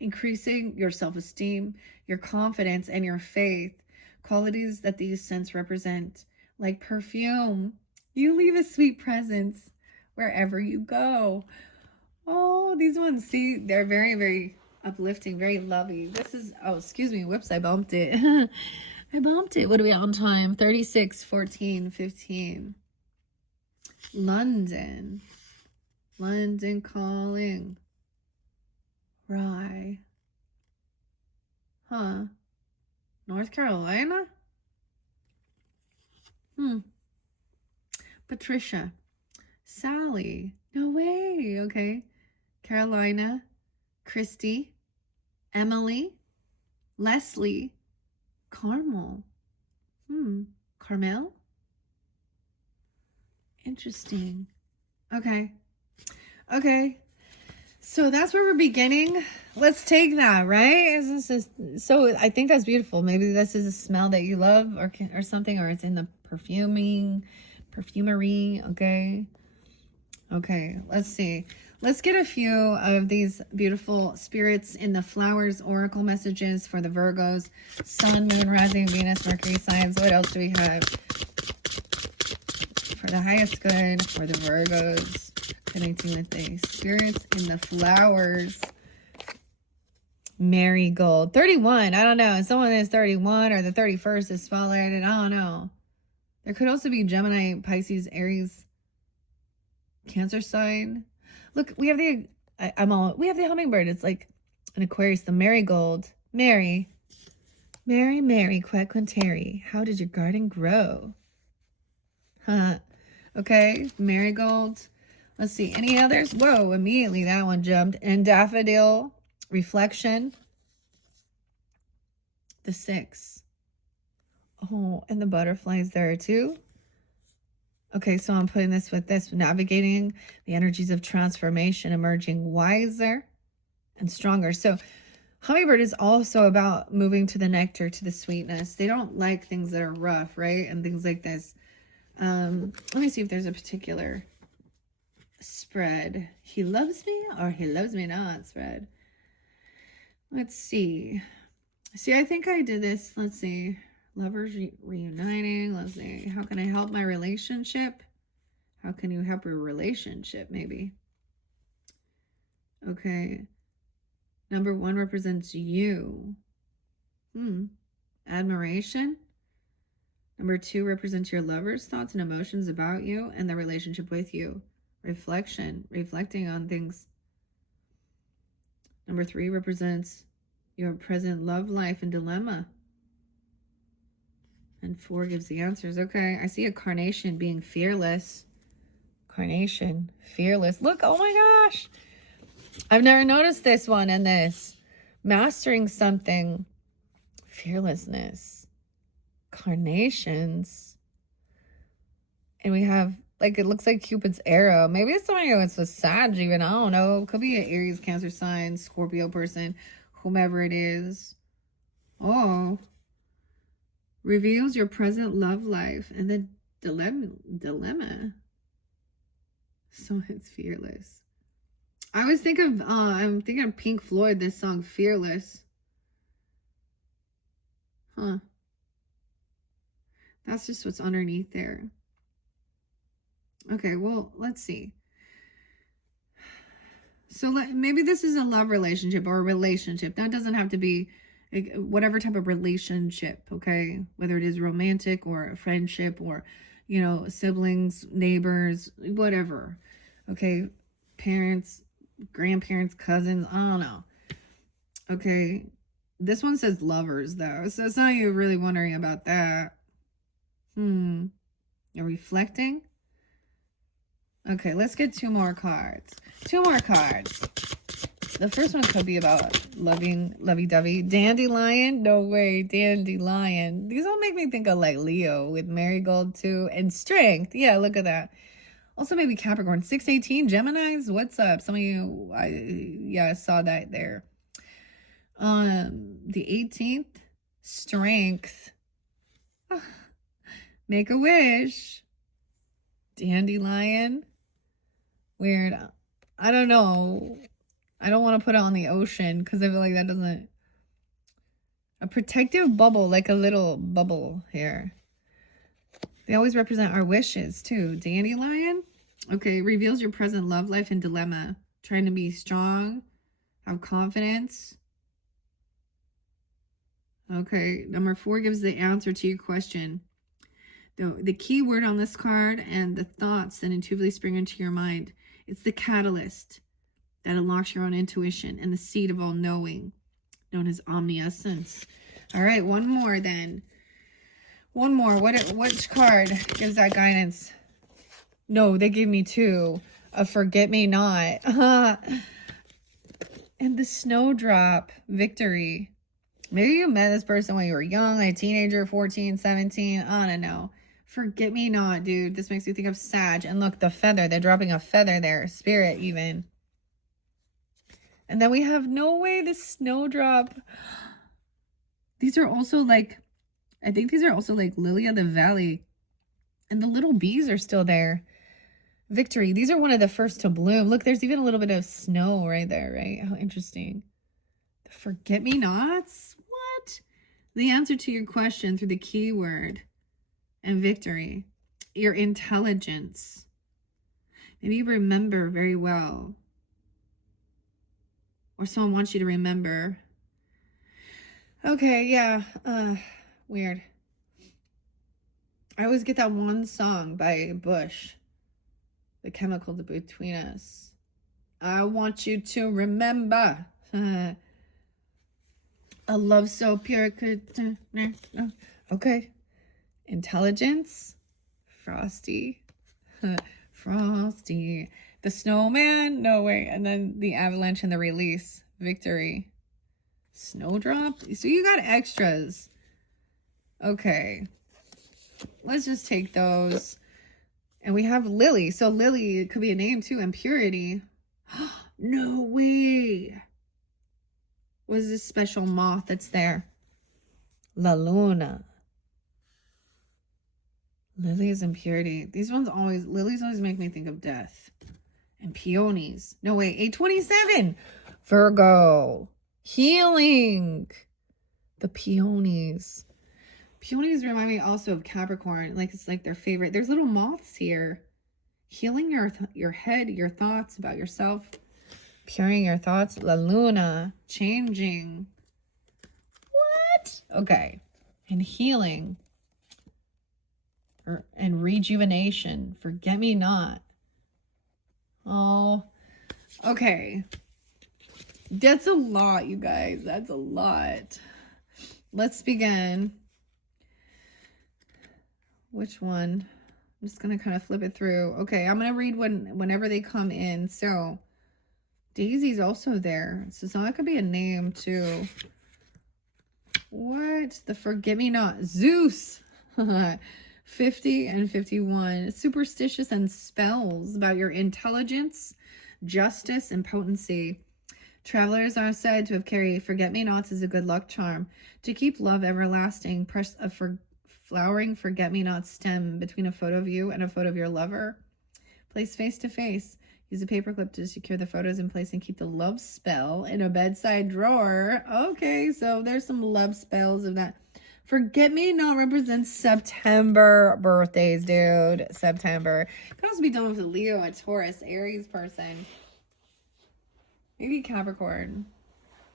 increasing your self-esteem, your confidence, and your faith, qualities that these scents represent. Like perfume, you leave a sweet presence wherever you go. Oh, these ones, see, they're very, very uplifting, very lovey. This is, oh, excuse me, whoops, I bumped it. I bumped it. What are we on time? 36, 14, 15. London. London calling. Rye. North Carolina? Patricia. Sally. No way. Okay. Carolina. Christy. Emily. Leslie. Carmel. Carmel? Interesting. Okay. So that's where we're beginning. Let's take that, right? So I think that's beautiful. Maybe this is a smell that you love or something, or it's in the perfumery. Okay, let's see. Let's get a few of these beautiful spirits in the flowers oracle messages for the Virgos, Sun, Moon, Rising, Venus, Mercury signs. What else do we have? For the highest good, for the Virgos, connecting with the spirits in the flowers. Marigold. 31. I don't know. Someone is 31 or the 31st is spotlighted. I don't know. There could also be Gemini, Pisces, Aries, Cancer sign. Look, we have the hummingbird. It's like an Aquarius, the marigold. Mary, quaquintary. How did your garden grow? Okay, marigold. Let's see, any others? Whoa, immediately that one jumped. And daffodil, reflection. The 6. Oh, and the butterflies there too. Okay, so I'm putting this with this, navigating the energies of transformation, emerging wiser and stronger. So hummingbird is also about moving to the nectar, to the sweetness. They don't like things that are rough, right? And things like this. Let me see if there's a particular spread. He loves me or he loves me not spread. Let's see. See, I think I did this. Let's see. Lovers reuniting. Let's see. How can I help my relationship? How can you help your relationship, maybe? Okay. Number 1 represents you. Admiration. Number 2 represents your lover's thoughts and emotions about you and the relationship with you. Reflection. Reflecting on things. Number 3 represents your present love life and dilemma. And 4 gives the answers. Okay, I see a carnation being fearless. Carnation, fearless. Look, oh my gosh. I've never noticed this one in this. Mastering something. Fearlessness. Carnations. And we have, like, it looks like Cupid's arrow. Maybe it's something that's with Sag even. I don't know. It could be an Aries, Cancer sign, Scorpio person, whomever it is. Oh. Reveals your present love life and the dilemma. So it's fearless. I always think of, I'm thinking of Pink Floyd, this song, Fearless. That's just what's underneath there. Okay, well, let's see. So maybe this is a love relationship or a relationship. That doesn't have to be whatever type of relationship, okay? Whether it is romantic or a friendship or, siblings, neighbors, whatever. Okay? Parents, grandparents, cousins, I don't know. Okay? This one says lovers, though. So it's not you really wondering about that. You're reflecting? Okay, let's get two more cards. Two more cards. The first one could be about lovey-dovey. Dandelion? No way, dandelion. These all make me think of like Leo with marigold too. And strength. Yeah, look at that. Also maybe Capricorn. 618, Geminis? What's up? Some of you, I saw that there. The 18th, strength. Make a wish. Dandelion. Weird. I don't know. I don't want to put it on the ocean because I feel like that doesn't... A protective bubble, like a little bubble here. They always represent our wishes too. Dandelion. Okay, reveals your present love life and dilemma. Trying to be strong. Have confidence. Okay, number 4 gives the answer to your question. The key word on this card and the thoughts that intuitively spring into your mind. It's the catalyst that unlocks your own intuition and the seed of all knowing, known as omniscience. All right, one more then. One more. Which card gives that guidance? No, they gave me 2. A forget-me-not. And the snowdrop. Victory. Maybe you met this person when you were young, like a teenager, 14, 17. I don't know. Forget-me-not, dude. This makes me think of Sag. And look, the feather. They're dropping a feather there. Spirit, even. And then we have no way the snowdrop. These are also like, I think these are also like Lily of the Valley. And the little bees are still there. Victory. These are one of the first to bloom. Look, there's even a little bit of snow right there, right? How interesting. The forget-me-nots? What? The answer to your question through the keyword and victory. Your intelligence. Maybe you remember very well. Or someone wants you to remember. Okay, yeah. Weird. I always get that one song by Bush. The Chemical Between Us. I want you to remember. A love so pure could... Okay. Intelligence. Frosty. Frosty. The snowman. No way. And then the avalanche and the release. Victory. Snowdrop. So you got extras. Okay. Let's just take those. And we have Lily. So Lily, it could be a name too. And purity. No way. What is this special moth that's there? La Luna. Lilies and purity. These ones always, lilies always make me think of death. And peonies. No, wait, 827. Virgo. Healing. The peonies. Peonies remind me also of Capricorn. Like, it's like their favorite. There's little moths here. Healing your head, your thoughts about yourself. Puring your thoughts. La Luna. Changing. What? Okay. And healing. And rejuvenation. Forget me not. Oh. Okay. That's a lot, you guys. That's a lot. Let's begin. Which one? I'm just going to kind of flip it through. Okay, I'm going to read whenever they come in. So, Daisy's also there. So that could be a name, too. What? The forget-me-not. Zeus. 50 and 51. Superstitious and spells about your intelligence, justice, and potency. Travelers are said to have carried forget-me-nots as a good luck charm. To keep love everlasting, press a flowering forget-me-not stem between a photo of you and a photo of your lover. Place face to face. Use a paperclip to secure the photos in place and keep the love spell in a bedside drawer. Okay, so there's some love spells of that. Forget Me Not represents September birthdays, dude. September. Could also be done with a Leo, a Taurus, Aries person. Maybe Capricorn.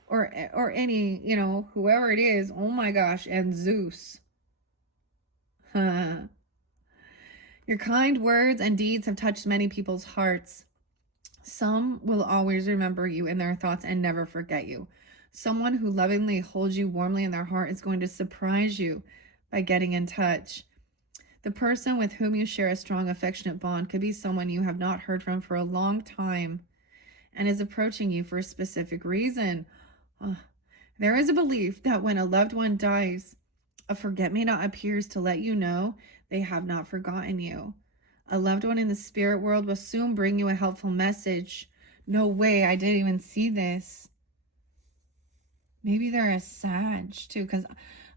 Or any, you know, whoever it is. Oh my gosh. And Zeus. Your kind words and deeds have touched many people's hearts. Some will always remember you in their thoughts and never forget you. Someone who lovingly holds you warmly in their heart is going to surprise you by getting in touch. The person with whom you share a strong affectionate bond could be someone you have not heard from for a long time and is approaching you for a specific reason. There is a belief that when a loved one dies, a forget-me-not appears to let you know they have not forgotten you. A loved one in the spirit world will soon bring you a helpful message. No way, I didn't even see this. Maybe they're a Sag too, because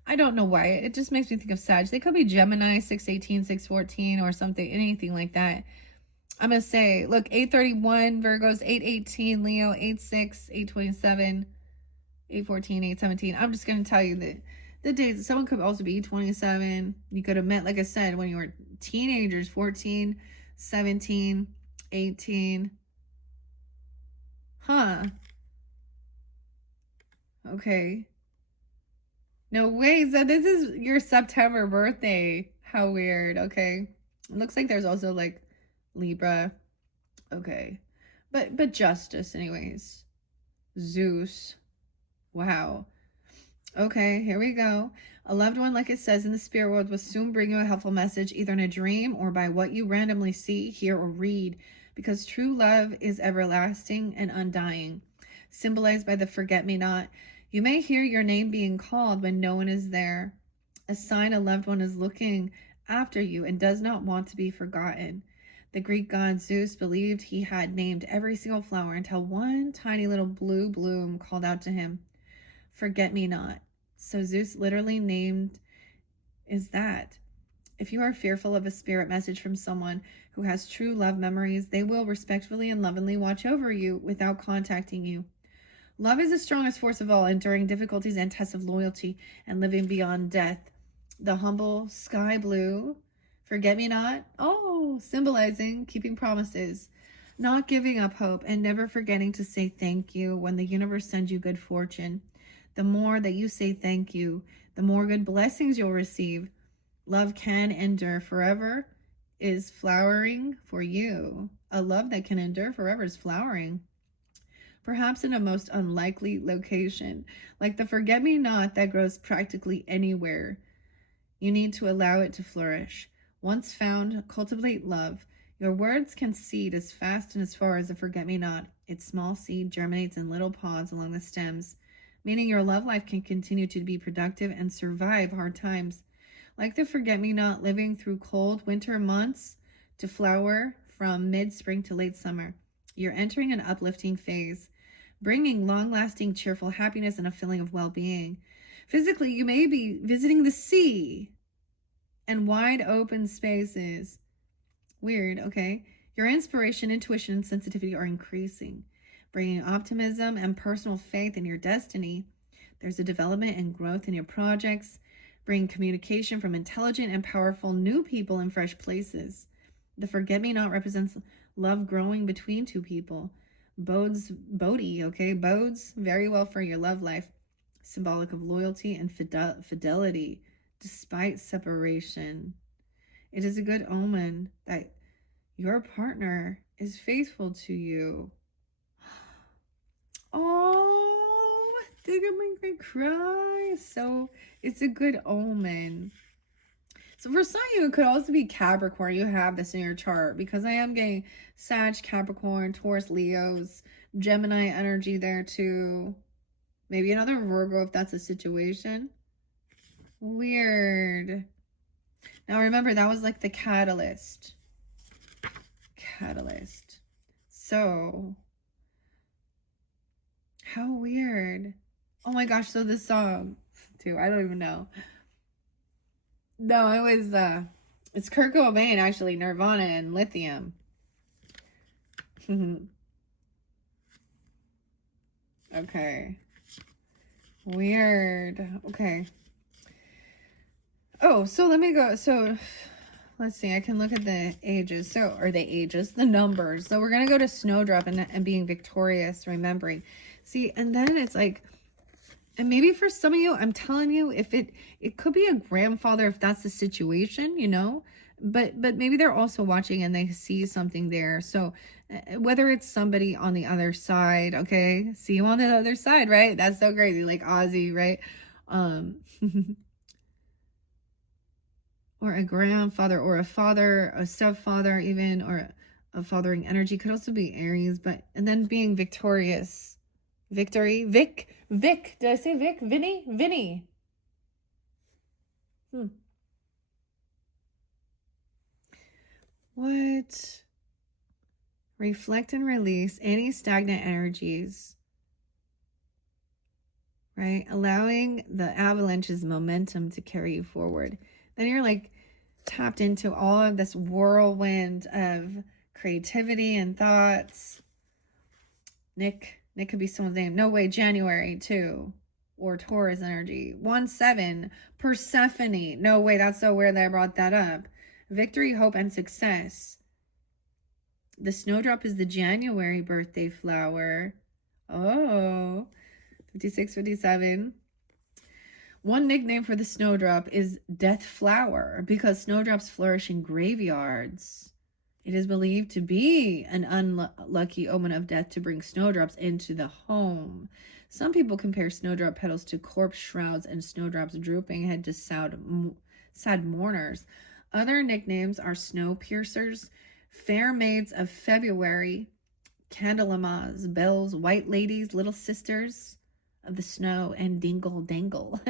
I don't know why. It just makes me think of Sag. They could be Gemini, 618, 614, or something, anything like that. I'm going to say, look, 831, Virgos, 818, Leo, 86, 827, 814, 817. I'm just going to tell you that the days, someone could also be 27. You could have met, like I said, when you were teenagers, 14, 17, 18. Huh. Okay. No way. So this is your September birthday. How weird. Okay. It looks like there's also like Libra. Okay. But justice anyways. Zeus. Wow. Okay, here we go. A loved one, like it says in the spirit world, will soon bring you a helpful message, either in a dream or by what you randomly see, hear, or read, because true love is everlasting and undying, symbolized by the forget-me-not. You may hear your name being called when no one is there, a sign a loved one is looking after you and does not want to be forgotten. The Greek god Zeus believed he had named every single flower until one tiny little blue bloom called out to him, "Forget me not." So Zeus literally named is that. If you are fearful of a spirit message from someone who has true love memories, they will respectfully and lovingly watch over you without contacting you. Love is the strongest force of all, enduring difficulties and tests of loyalty and living beyond death. The humble sky blue, forget me not, symbolizing keeping promises, not giving up hope, and never forgetting to say thank you when the universe sends you good fortune. The more that you say thank you, the more good blessings you'll receive. Love can endure forever is flowering for you. A love that can endure forever is flowering. Perhaps in a most unlikely location, like the forget-me-not that grows practically anywhere. You need to allow it to flourish. Once found, cultivate love. Your words can seed as fast and as far as a forget-me-not. Its small seed germinates in little pods along the stems, meaning your love life can continue to be productive and survive hard times. Like the forget-me-not living through cold winter months to flower from mid-spring to late summer. You're entering an uplifting phase, bringing long-lasting cheerful happiness and a feeling of well-being. Physically, you may be visiting the sea and wide open spaces. Weird, okay? Your inspiration, intuition, and sensitivity are increasing, bringing optimism and personal faith in your destiny. There's a development and growth in your projects, bringing communication from intelligent and powerful new people in fresh places. The forget-me-not represents love growing between two people. Bodes very well for your love life, symbolic of loyalty and fidelity despite separation. It is a good omen that your partner is faithful to you. Oh, they're gonna make me cry. So it's a good omen. So for some of you, it could also be Capricorn. You have this in your chart because I am getting Sag, Capricorn, Taurus, Leos, Gemini energy there too. Maybe another Virgo if that's a situation. Weird. Now remember, that was like the catalyst. So, how weird. Oh my gosh, so this song too, I don't even know. No, it was it's Kurt Cobain actually, Nirvana and Lithium. Okay. Weird. Okay. Oh, so let me go. So let's see. I can look at the ages. So, or the ages, the numbers. So we're going to go to Snowdrop and being victorious, remembering. See, and then it's like, and maybe for some of you, I'm telling you, if it could be a grandfather, if that's the situation, you know, but maybe they're also watching and they see something there. So whether it's somebody on the other side, okay, see you on the other side, right? That's so crazy, like Ozzy, right? Or a grandfather or a father, a stepfather even, or a fathering energy could also be Aries, but, and then being victorious, victory, Vic, did I say Vic? Vinny. What? Reflect and release any stagnant energies, right? Allowing the avalanche's momentum to carry you forward. Then you're like tapped into all of this whirlwind of creativity and thoughts. Nick could be someone's name. No way, January too. Or Taurus energy. 1-7. Persephone. No way, that's so weird that I brought that up. Victory, hope, and success. The snowdrop is the January birthday flower. Oh, 56, 57. One nickname for the snowdrop is death flower because snowdrops flourish in graveyards. It is believed to be an unlucky omen of death to bring snowdrops into the home. Some people compare snowdrop petals to corpse shrouds and snowdrops drooping head to sad mourners. Other nicknames are snow piercers, fair maids of February, candlemas, bells, white ladies, little sisters of the snow, and dingle dangle.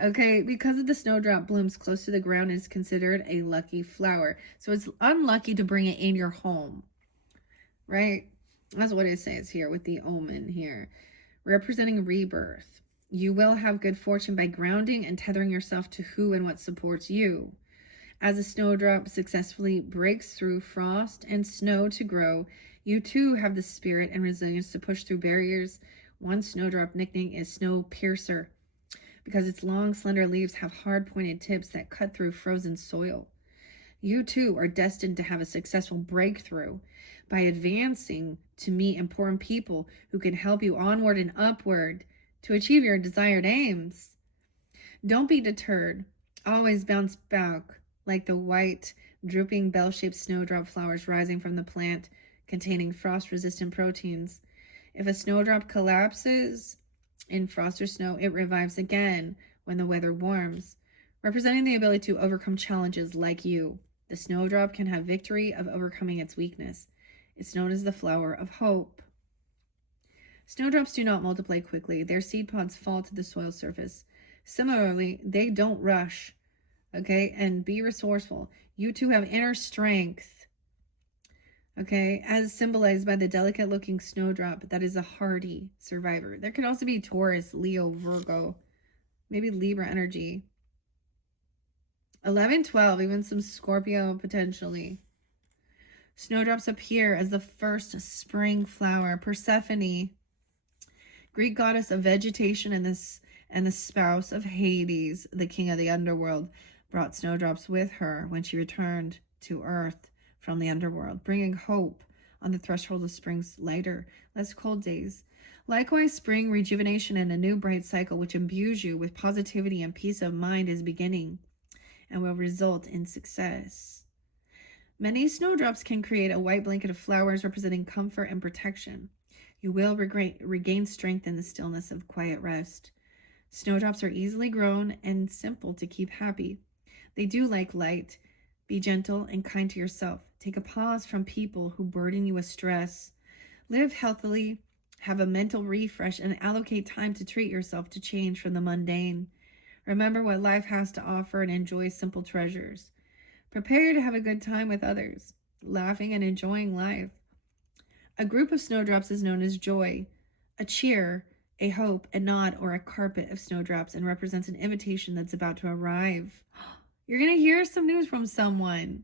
Okay, because of the snowdrop blooms close to the ground, is considered a lucky flower. So it's unlucky to bring it in your home, right? That's what it says here with the omen here, representing rebirth. You will have good fortune by grounding and tethering yourself to who and what supports you. As a snowdrop successfully breaks through frost and snow to grow, you too have the spirit and resilience to push through barriers. One snowdrop nickname is Snow Piercer because its long, slender leaves have hard, pointed tips that cut through frozen soil. You too are destined to have a successful breakthrough by advancing to meet important people who can help you onward and upward to achieve your desired aims. Don't be deterred. Always bounce back like the white, drooping bell-shaped snowdrop flowers rising from the plant containing frost-resistant proteins. If a snowdrop collapses in frost or snow, it revives again when the weather warms, representing the ability to overcome challenges like you. The snowdrop can have victory of overcoming its weakness. It's known as the flower of hope. Snowdrops do not multiply quickly. Their seed pods fall to the soil surface. Similarly, they don't rush. Okay, and be resourceful. You too have inner strength. Okay, as symbolized by the delicate looking snowdrop that is a hardy survivor. There could also be Taurus, Leo, Virgo, maybe Libra energy. 11, 12, even some Scorpio potentially. Snowdrops appear as the first spring flower. Persephone, Greek goddess of vegetation and the spouse of Hades, the king of the underworld, brought snowdrops with her when she returned to Earth from the underworld, bringing hope on the threshold of spring's lighter, less cold days. Likewise, spring, rejuvenation, and a new bright cycle which imbues you with positivity and peace of mind is beginning and will result in success. Many snowdrops can create a white blanket of flowers representing comfort and protection. You will regain strength in the stillness of quiet rest. Snowdrops are easily grown and simple to keep happy. They do like light. Be gentle and kind to yourself. Take a pause from people who burden you with stress. Live healthily, have a mental refresh, and allocate time to treat yourself to change from the mundane. Remember what life has to offer and enjoy simple treasures. Prepare to have a good time with others, laughing and enjoying life. A group of snowdrops is known as joy, a cheer, a hope, a nod, or a carpet of snowdrops, and represents an invitation that's about to arrive. You're going to hear some news from someone.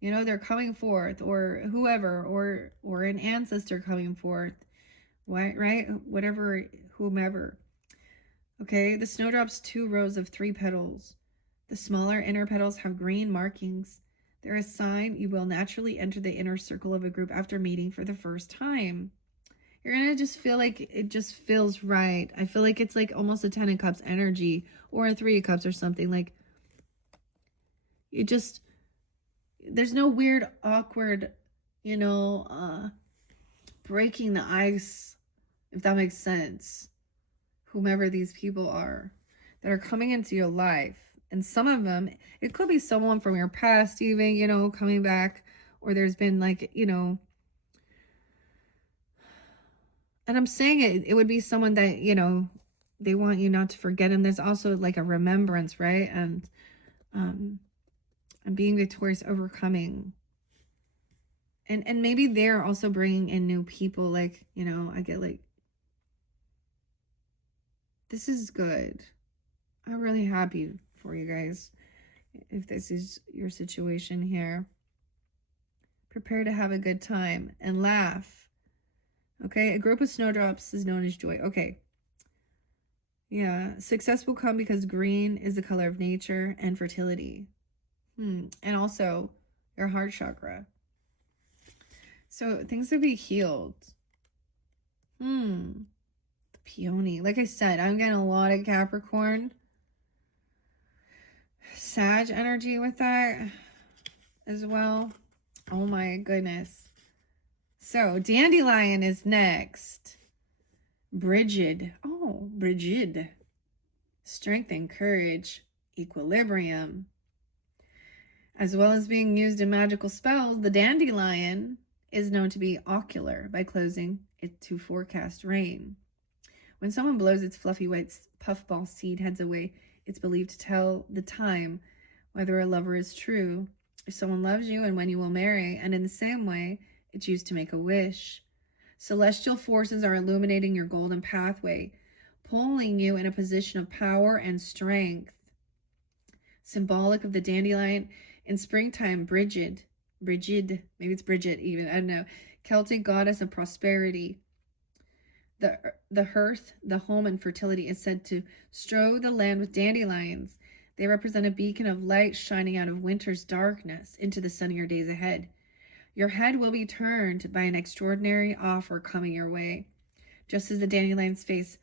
You know, they're coming forth, or whoever, or an ancestor coming forth, right? Whatever, whomever. Okay, the snowdrop's 2 rows of 3 petals. The smaller inner petals have green markings. They're a sign you will naturally enter the inner circle of a group after meeting for the first time. You're going to just feel like it just feels right. I feel like it's like almost a 10 of cups energy or a 3 of cups or something. Like it just, there's no weird, awkward, breaking the ice, if that makes sense. Whomever these people are that are coming into your life. And some of them, it could be someone from your past, even, coming back, or there's been like, and I'm saying it would be someone that, they want you not to forget. And there's also like a remembrance, right? And being victorious, overcoming. And maybe they're also bringing in new people. Like, I get like, this is good. I'm really happy for you guys. If this is your situation here, prepare to have a good time and laugh. Okay, a group of snowdrops is known as joy. Okay. Yeah, success will come because green is the color of nature and fertility. And also your heart chakra. So things will be healed. The peony. Like I said, I'm getting a lot of Capricorn. Sag energy with that as well. Oh my goodness. So dandelion is next. Brigid. Oh, Brigid. Strength and courage. Equilibrium. As well as being used in magical spells, the dandelion is known to be ocular by closing it to forecast rain. When someone blows its fluffy white puffball seed heads away, it's believed to tell the time whether a lover is true, if someone loves you, and when you will marry. And in the same way, it's used to make a wish. Celestial forces are illuminating your golden pathway, pulling you in a position of power and strength. Symbolic of the dandelion, in springtime, Brigid, maybe it's Bridget even, I don't know, Celtic goddess of prosperity. The hearth, the home, and fertility is said to strew the land with dandelions. They represent a beacon of light shining out of winter's darkness into the sunnier days ahead. Your head will be turned by an extraordinary offer coming your way. Just as the dandelion's face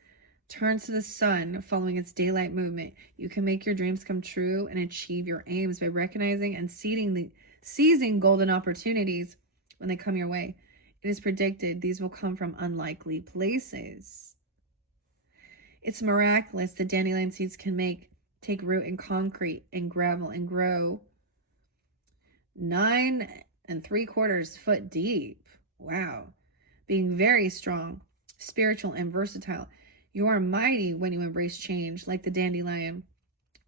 turns to the sun following its daylight movement, you can make your dreams come true and achieve your aims by recognizing and seizing golden opportunities when they come your way. It is predicted these will come from unlikely places. It's miraculous that dandelion seeds can take root in concrete and gravel and grow 9 3/4 foot deep. Wow. Being very strong, spiritual, and versatile. You are mighty when you embrace change, like the dandelion.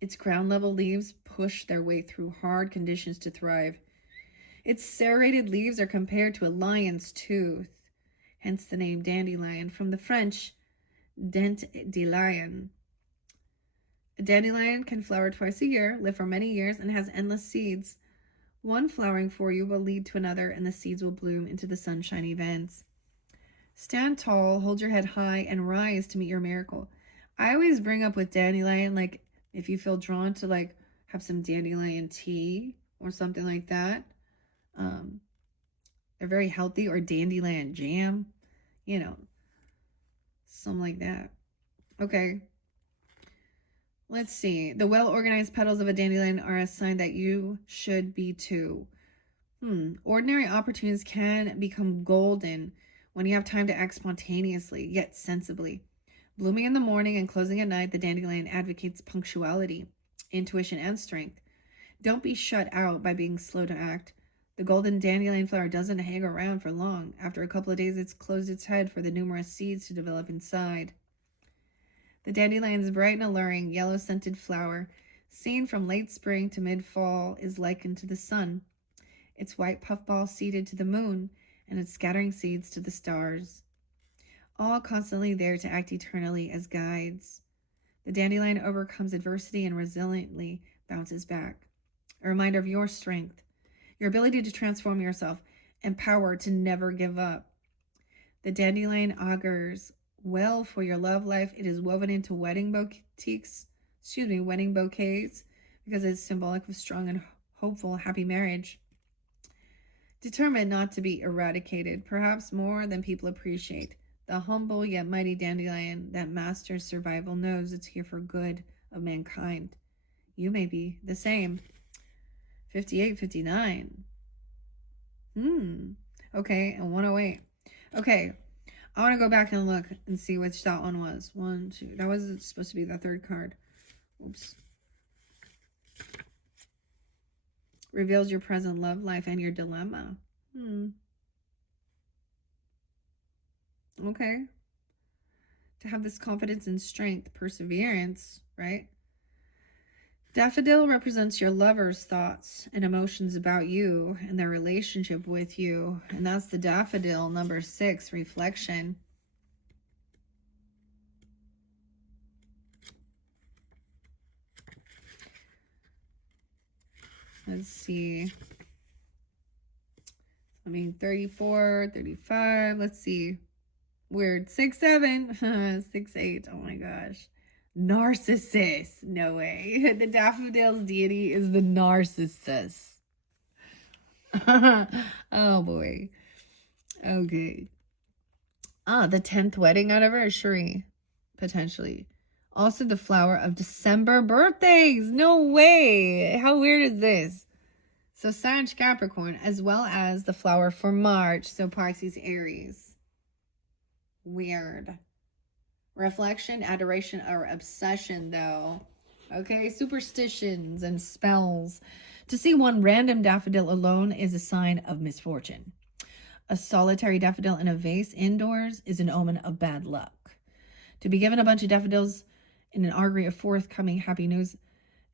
Its ground level leaves push their way through hard conditions to thrive. Its serrated leaves are compared to a lion's tooth, hence the name dandelion, from the French dent de lion. A dandelion can flower twice a year, live for many years, and has endless seeds. One flowering for you will lead to another, and the seeds will bloom into the sunshine events. Stand tall, hold your head high, and rise to meet your miracle. I always bring up with dandelion, like if you feel drawn to like have some dandelion tea or something like that. They're very healthy, or dandelion jam, something like that. Okay. Let's see. The well-organized petals of a dandelion are a sign that you should be too. Ordinary opportunities can become golden when you have time to act spontaneously, yet sensibly. Blooming in the morning and closing at night, the dandelion advocates punctuality, intuition, and strength. Don't be shut out by being slow to act. The golden dandelion flower doesn't hang around for long. After a couple of days, it's closed its head for the numerous seeds to develop inside. The dandelion's bright and alluring yellow-scented flower, seen from late spring to mid-fall, is likened to the sun. Its white puffball seeded to the moon, and its scattering seeds to the stars. All constantly there to act eternally as guides. The dandelion overcomes adversity and resiliently bounces back. A reminder of your strength, your ability to transform yourself, and power to never give up. The dandelion augurs well for your love life. It is woven into wedding bouquets because it's symbolic of strong and hopeful, happy marriage. Determined not to be eradicated, perhaps more than people appreciate. The humble yet mighty dandelion that masters survival knows it's here for good of mankind. You may be the same. 58, 59. Okay, and 108. Okay, I want to go back and look and see which that one was. 1, 2. That was supposed to be the third card. Oops. Reveals your present love life and your dilemma. Okay. To have this confidence and strength, perseverance, right? Daffodil represents your lover's thoughts and emotions about you and their relationship with you. And that's the daffodil, number 6, reflection. Let's see. 34, 35. Let's see. Weird. 6, 7. 6, 8. Oh my gosh. Narcissist. No way. The daffodil's deity is the narcissist. Oh boy. Okay. The 10th wedding anniversary. Potentially. Also the flower of December birthdays. No way. How weird is this? So Sag, Capricorn, as well as the flower for March. So Pisces, Aries. Weird. Reflection, adoration, or obsession, though. Okay, superstitions and spells. To see one random daffodil alone is a sign of misfortune. A solitary daffodil in a vase indoors is an omen of bad luck. To be given a bunch of daffodils in an augury of forthcoming happy news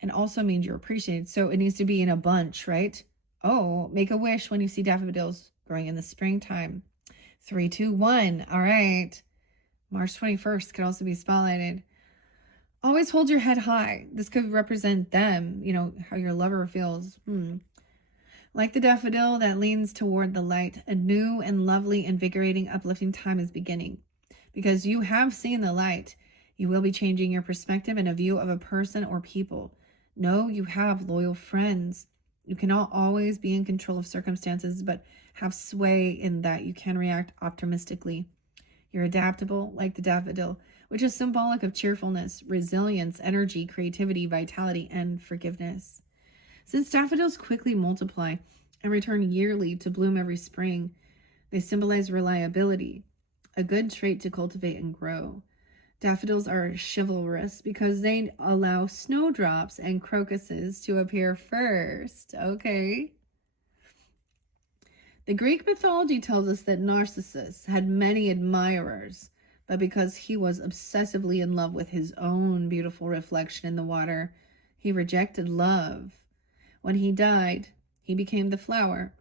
and also means you're appreciated. So it needs to be in a bunch, right? Oh, make a wish when you see daffodils growing in the springtime. 3, 2, 1. All right. March 21st could also be spotlighted. Always hold your head high. This could represent them, how your lover feels. Like the daffodil that leans toward the light, a new and lovely, invigorating, uplifting time is beginning. Because you have seen the light, you will be changing your perspective and a view of a person or people. Know you have loyal friends. You cannot always be in control of circumstances, but have sway in that you can react optimistically. You're adaptable like the daffodil, which is symbolic of cheerfulness, resilience, energy, creativity, vitality, and forgiveness. Since daffodils quickly multiply and return yearly to bloom every spring, they symbolize reliability, a good trait to cultivate and grow. Daffodils are chivalrous because they allow snowdrops and crocuses to appear first. Okay. The Greek mythology tells us that Narcissus had many admirers, but because he was obsessively in love with his own beautiful reflection in the water, he rejected love. When he died, he became the flower.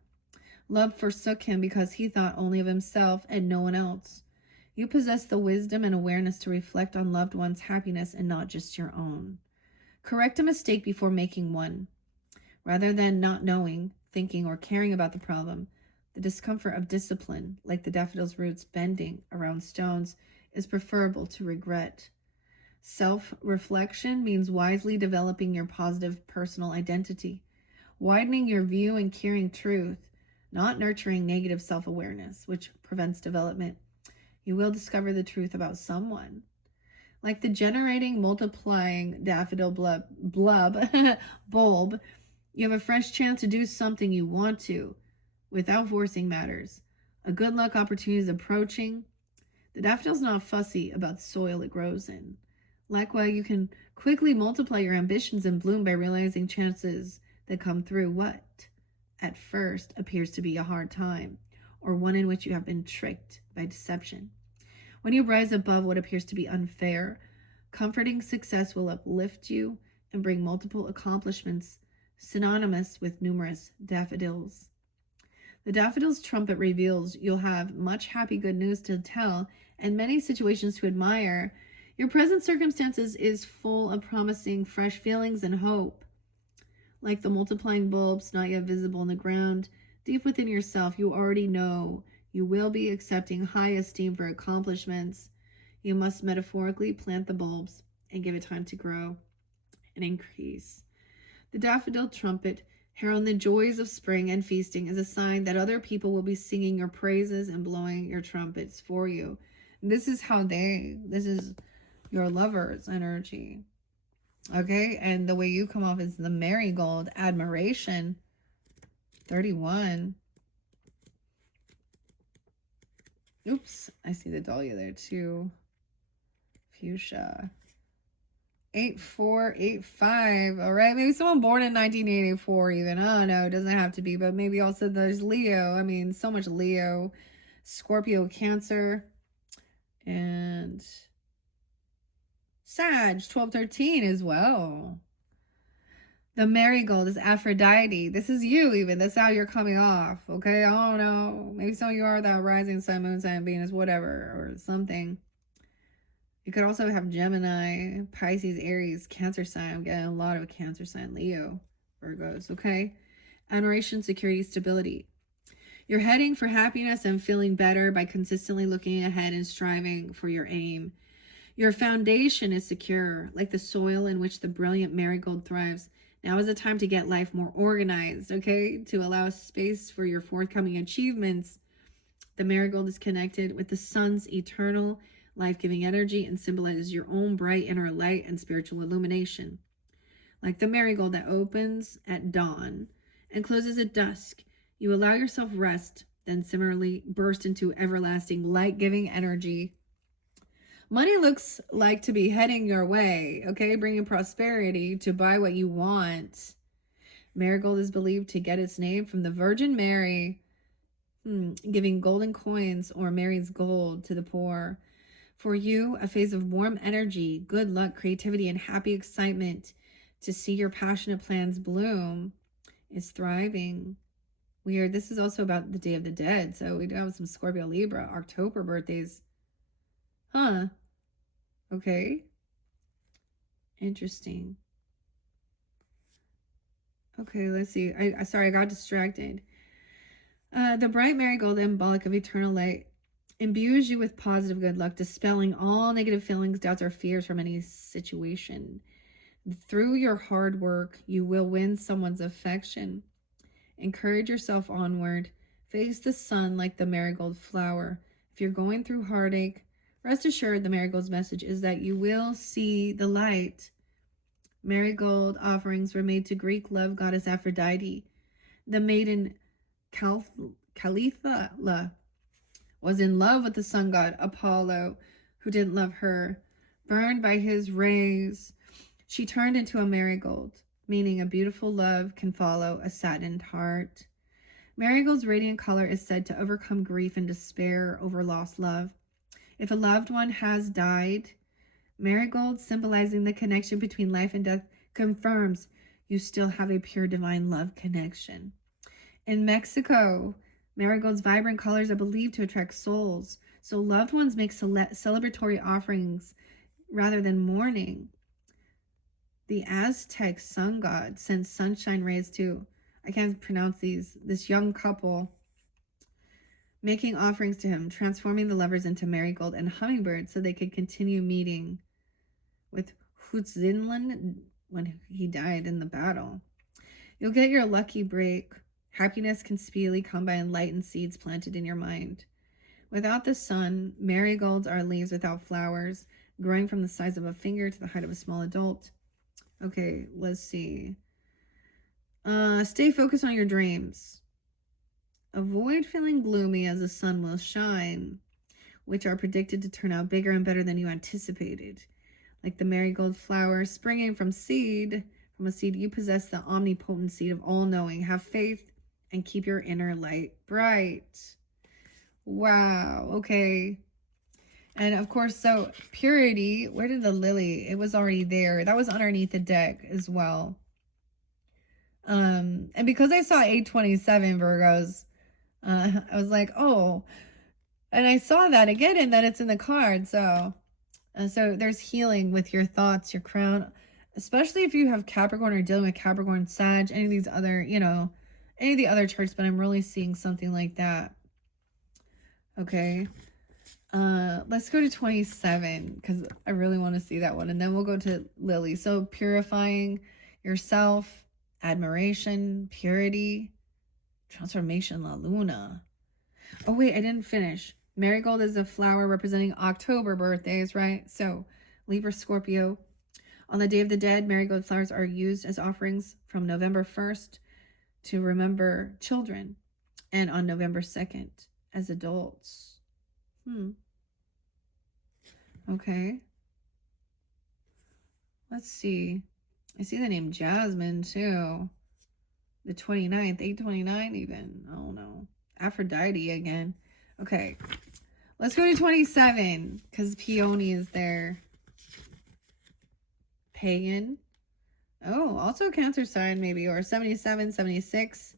Love forsook him because he thought only of himself and no one else. You possess the wisdom and awareness to reflect on loved one's happiness and not just your own. Correct a mistake before making one. Rather than not knowing, thinking, or caring about the problem, the discomfort of discipline, like the daffodil's roots bending around stones, is preferable to regret. Self-reflection means wisely developing your positive personal identity, widening your view and carrying truth, not nurturing negative self-awareness, which prevents development. You will discover the truth about someone. Like the generating, multiplying daffodil bulb, you have a fresh chance to do something you want to, without forcing matters. A good luck opportunity is approaching. The daffodil's not fussy about the soil it grows in. Likewise, you can quickly multiply your ambitions and bloom by realizing chances that come through what, at first, appears to be a hard time, or one in which you have been tricked by deception. When you rise above what appears to be unfair, comforting success will uplift you and bring multiple accomplishments synonymous with numerous daffodils. The daffodil's trumpet reveals you'll have much happy good news to tell and many situations to admire. Your present circumstances is full of promising fresh feelings and hope. Like the multiplying bulbs not yet visible in the ground, deep within yourself you already know you will be accepting high esteem for accomplishments. You must metaphorically plant the bulbs and give it time to grow and increase. The daffodil trumpet, heralding the joys of spring and feasting, is a sign that other people will be singing your praises and blowing your trumpets for you. This is your lover's energy. Okay, and the way you come off is the marigold, admiration, 31. Oops, I see the dahlia there too. Fuchsia. 8485. All right, maybe someone born in 1984 even. I don't know, it doesn't have to be, but maybe also there's Leo. I mean, so much Leo, Scorpio, Cancer, and Sag, 1213 as well. The marigold is Aphrodite. This is you even. That's how you're coming off, okay? I don't know. Maybe some of you are that rising sun, moon sign, Venus, whatever, or something. You could also have Gemini, Pisces, Aries, Cancer sign. I'm getting a lot of Cancer sign, Leo, Virgos, okay? Admiration, security, stability. You're heading for happiness and feeling better by consistently looking ahead and striving for your aim. Your foundation is secure, like the soil in which the brilliant marigold thrives. Now is the time to get life more organized, okay? To allow space for your forthcoming achievements. The marigold is connected with the sun's eternal, life-giving energy and symbolizes your own bright inner light and spiritual illumination. Like the marigold that opens at dawn and closes at dusk, you allow yourself rest, then similarly burst into everlasting light-giving energy. Money looks like to be heading your way, okay? Bringing prosperity to buy what you want. Marigold is believed to get its name from the Virgin Mary, giving golden coins or Mary's gold to the poor. For you, a phase of warm energy, good luck, creativity, and happy excitement to see your passionate plans bloom is thriving. Weird. This is also about the Day of the Dead. So we do have some Scorpio, Libra, October birthdays. Huh. Okay. Interesting. Okay, let's see. Sorry, I got distracted. The bright marigold, symbolic of eternal light, imbues you with positive good luck, dispelling all negative feelings, doubts, or fears from any situation. Through your hard work, you will win someone's affection. Encourage yourself onward. Face the sun like the marigold flower. If you're going through heartache, rest assured the marigold's message is that you will see the light. Marigold offerings were made to Greek love goddess Aphrodite. The maiden Calliope was in love with the sun god Apollo, who didn't love her. Burned by his rays, she turned into a marigold, meaning a beautiful love can follow a saddened heart. Marigold's radiant color is said to overcome grief and despair over lost love. If a loved one has died, marigold, symbolizing the connection between life and death, confirms you still have a pure divine love connection. In Mexico, marigold's vibrant colors are believed to attract souls, so loved ones make celebratory offerings rather than mourning. The Aztec sun god sent sunshine rays to, I can't pronounce these, this young couple, making offerings to him, transforming the lovers into marigold and hummingbirds so they could continue meeting with Huitzilopochtli when he died in the battle. You'll get your lucky break. Happiness can speedily come by enlightened seeds planted in your mind. Without the sun, marigolds are leaves without flowers, growing from the size of a finger to the height of a small adult. Okay, let's see. Stay focused on your dreams. Avoid feeling gloomy as the sun will shine, which are predicted to turn out bigger and better than you anticipated. Like the marigold flower springing from a seed, you possess the omnipotent seed of all-knowing. Have faith and keep your inner light bright. Wow, okay. And of course, so purity, where did the lily? It was already there. That was underneath the deck as well. And because I saw 827 Virgos, I was like, oh, and I saw that again, and then it's in the card. So there's healing with your thoughts, your crown, especially if you have Capricorn or dealing with Capricorn, Sag, any of these other, any of the other charts, but I'm really seeing something like that. Okay. Let's go to 27 because I really want to see that one. And then we'll go to Lily. So purifying yourself, admiration, purity, transformation, la luna. Oh, wait, I didn't finish. Marigold is a flower representing October birthdays, right? So Libra, Scorpio. On the Day of the Dead, marigold flowers are used as offerings from November 1st to remember children, and on November 2nd as adults. Okay. Let's see. I see the name Jasmine too. The 29th, 829 even. Oh no. Aphrodite again. Okay. Let's go to 27 because Peony is there. Pagan. Oh, also Cancer sign maybe, or 77, 76.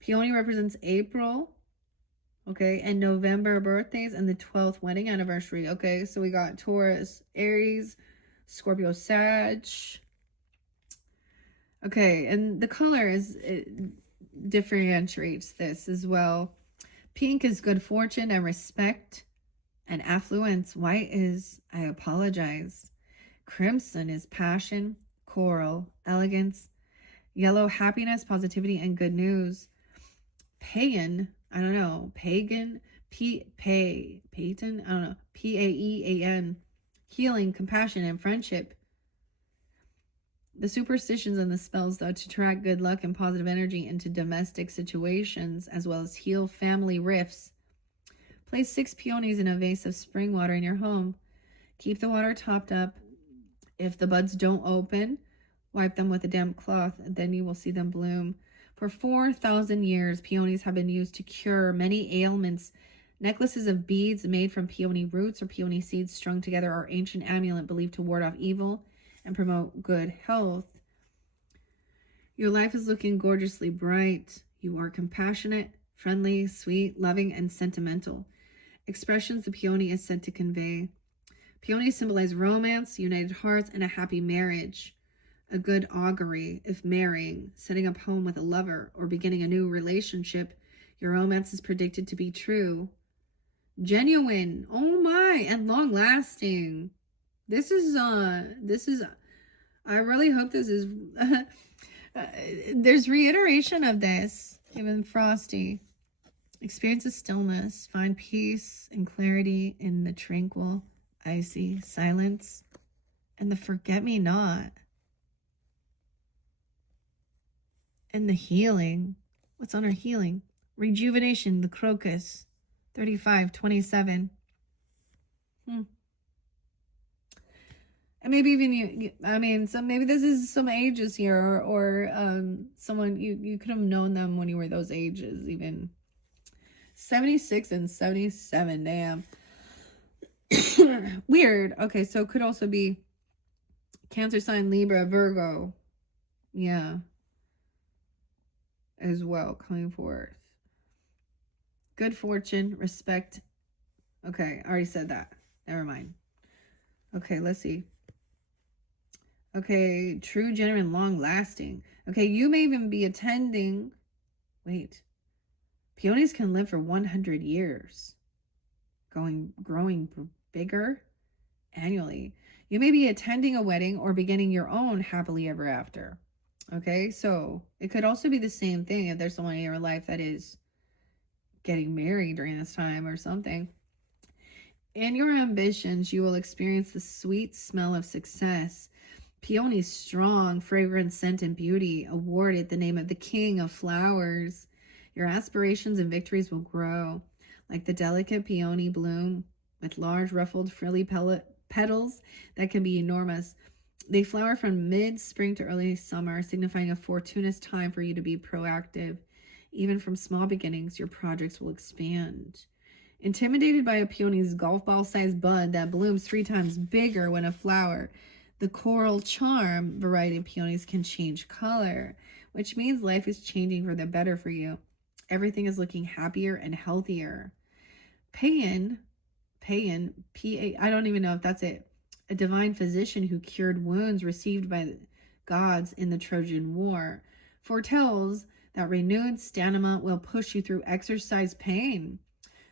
Peony represents April. Okay, and November birthdays and the 12th wedding anniversary. Okay, so we got Taurus, Aries, Scorpio, Sag. Okay, and the color differentiates this as well. Pink is good fortune and respect and affluence. White is I apologize. Crimson is passion, coral, elegance. Yellow, happiness, positivity, and good news. Pagan, I don't know. Pagan, Payton, I don't know. Paean, healing, compassion, and friendship. The superstitions and the spells, though, to attract good luck and positive energy into domestic situations, as well as heal family rifts. Place 6 peonies in a vase of spring water in your home. Keep the water topped up. If the buds don't open, wipe them with a damp cloth, and then you will see them bloom. For 4,000 years, peonies have been used to cure many ailments. Necklaces of beads made from peony roots or peony seeds strung together are ancient amulet believed to ward off evil and promote good health. Your life is looking gorgeously bright. You are compassionate, friendly, sweet, loving, and sentimental. Expressions the peony is said to convey. Peonies symbolize romance, united hearts, and a happy marriage. A good augury if marrying, setting up home with a lover, or beginning a new relationship. Your romance is predicted to be true. Genuine, oh my, and long lasting. This is, I really hope this is, there's reiteration of this, even Frosty. Experience a stillness, find peace and clarity in the tranquil, icy silence, and the forget-me-not. And the healing. What's on our healing? Rejuvenation, the crocus, 3527. And maybe even you, I mean, so maybe this is some ages here, or someone, you could have known them when you were those ages, even 76 and 77, damn. Weird. Okay, so it could also be Cancer sign, Libra, Virgo. Yeah. As well, coming forth. Good fortune, respect. Okay, I already said that. Never mind. Okay, let's see. Okay, true, genuine, long lasting. Okay, you may even be attending. Wait. Peonies can live for 100 years. Growing bigger annually. You may be attending a wedding or beginning your own happily ever after. Okay, so it could also be the same thing if there's someone in your life that is getting married during this time or something. In your ambitions, you will experience the sweet smell of success. Peony's strong, fragrant scent and beauty awarded the name of the king of flowers. Your aspirations and victories will grow like the delicate peony bloom with large, ruffled, frilly petals that can be enormous. They flower from mid-spring to early summer, signifying a fortuitous time for you to be proactive. Even from small beginnings, your projects will expand. Intimidated by a peony's golf ball-sized bud that blooms 3 times bigger when a flower, the coral charm variety of peonies can change color, which means life is changing for the better for you. Everything is looking happier and healthier. Paean, I don't even know if that's it. A divine physician who cured wounds received by the gods in the Trojan War, foretells that renewed stamina will push you through exercise pain,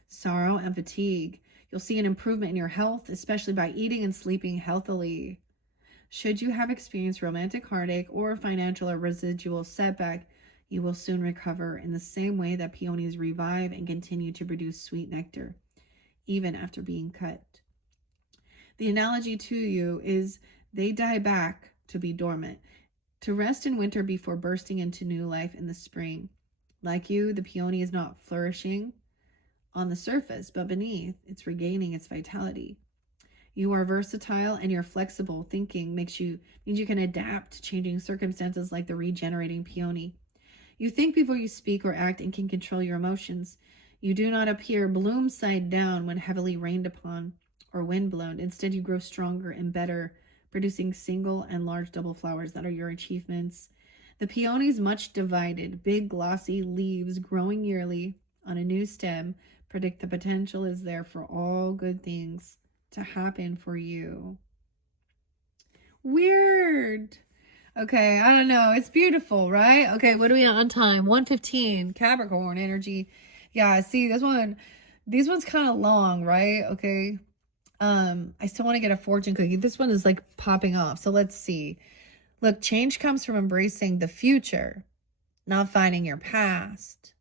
sorrow, and fatigue. You'll see an improvement in your health, especially by eating and sleeping healthily. Should you have experienced romantic heartache or financial or residual setback, you will soon recover in the same way that peonies revive and continue to produce sweet nectar, even after being cut. The analogy to you is they die back to be dormant, to rest in winter before bursting into new life in the spring. Like you, the peony is not flourishing on the surface, but beneath, it's regaining its vitality. You are versatile and your flexible thinking means you can adapt to changing circumstances like the regenerating peony. You think before you speak or act and can control your emotions. You do not appear bloom side down when heavily rained upon or wind blown. Instead, you grow stronger and better, producing single and large double flowers that are your achievements. The peony's much divided, big glossy leaves growing yearly on a new stem predict the potential is there for all good things to happen for you. Weird. Okay, I don't know. It's beautiful, right? Okay, what are we on time? 1:15, Capricorn energy. Yeah, see, these ones kind of long, right? Okay. I still want to get a fortune cookie. This one is like popping off. So let's see. Look, change comes from embracing the future, not finding your past.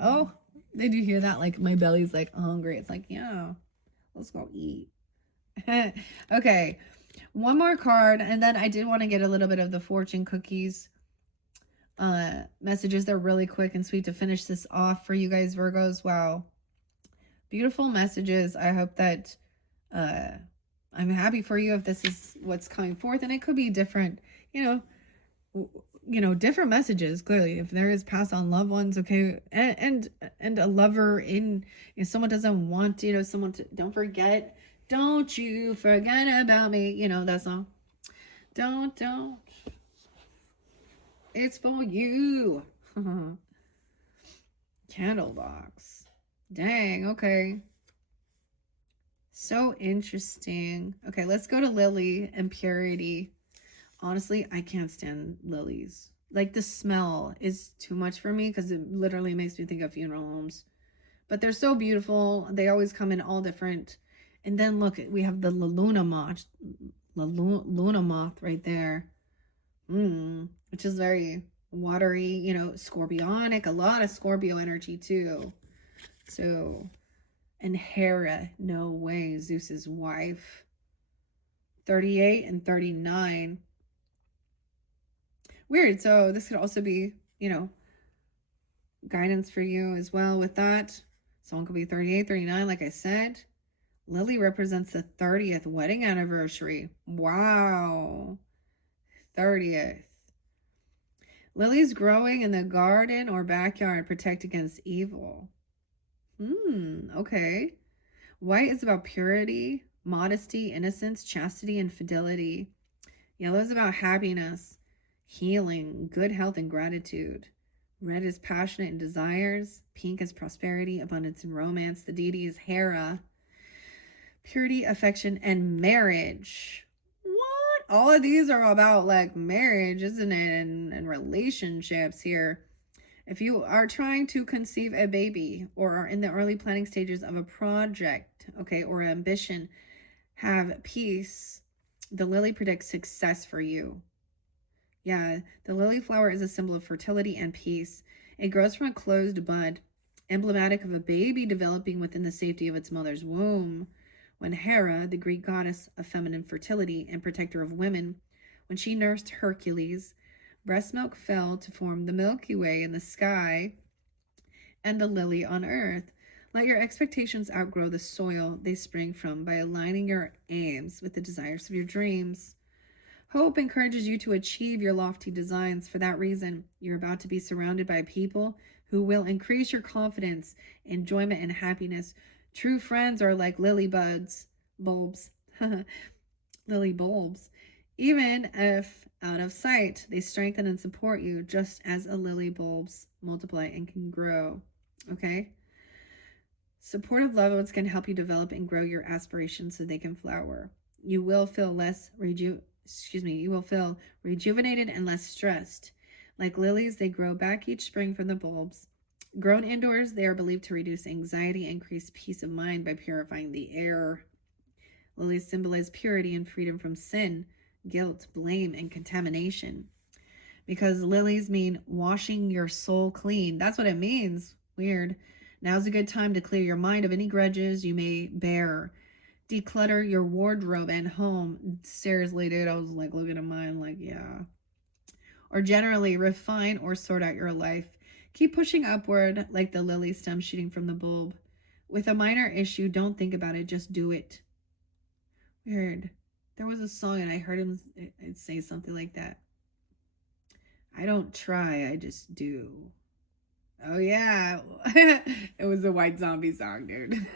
Oh, did you hear that? Like my belly's like hungry. It's like, yeah, let's go eat. Okay, one more card, and then I did want to get a little bit of the fortune cookies messages. They're really quick and sweet to finish this off for you guys, Virgos. Wow, beautiful messages. I hope that I'm happy for you if this is what's coming forth, and it could be different, different messages. Clearly, if there is passed on loved ones, okay, and a lover in, if someone doesn't want, someone to, don't you forget about me, that song. Don't, it's for you. Candle box. Dang, okay. So interesting. Okay, let's go to Lily and Purity. Honestly, I can't stand lilies. Like, the smell is too much for me because it literally makes me think of funeral homes. But they're so beautiful. They always come in all different. And then look, we have the Luna moth right there. Which is very watery, scorpionic, a lot of Scorpio energy too. So, and Hera, no way, Zeus's wife. 38 and 39. Weird. So this could also be, guidance for you as well with that. Someone could be 38, 39, like I said. Lily represents the 30th wedding anniversary. Wow. 30th. Lilies growing in the garden or backyard protect against evil. Okay. White is about purity, modesty, innocence, chastity, and fidelity. Yellow is about happiness, healing, good health, and gratitude. Red is passionate and desires. Pink is prosperity, abundance, and romance. The deity is Hera. Purity, affection, and marriage. What? All of these are about like marriage, isn't it? And relationships here. If you are trying to conceive a baby or are in the early planning stages of a project, okay, or ambition, have peace. The lily predicts success for you. Yeah, the lily flower is a symbol of fertility and peace. It grows from a closed bud, emblematic of a baby developing within the safety of its mother's womb. When Hera, the Greek goddess of feminine fertility and protector of women, when she nursed Hercules, breast milk fell to form the Milky Way in the sky and the lily on earth. Let your expectations outgrow the soil they spring from by aligning your aims with the desires of your dreams. Hope encourages you to achieve your lofty designs. For that reason, you're about to be surrounded by people who will increase your confidence, enjoyment, and happiness. True friends are like lily bulbs. Lily bulbs. Even if out of sight, they strengthen and support you just as a lily bulbs multiply and can grow. Okay? Supportive loved ones can help you develop and grow your aspirations so they can flower. You will feel rejuvenated and less stressed. Like lilies, they grow back each spring from the bulbs. Grown indoors, they are believed to reduce anxiety and increase peace of mind by purifying the air. Lilies symbolize purity and freedom from sin, guilt, blame, and contamination. Because lilies mean washing your soul clean. That's what it means. Weird. Now's a good time to clear your mind of any grudges you may bear. Declutter your wardrobe and home. Seriously, dude, I was like looking at mine like, yeah. Or generally refine or sort out your life. Keep pushing upward like the lily stem shooting from the bulb. With a minor issue, don't think about it, just do it. Weird. There was a song and I heard him say something like that. I don't try, I just do. Oh yeah. It was a White Zombie song, dude.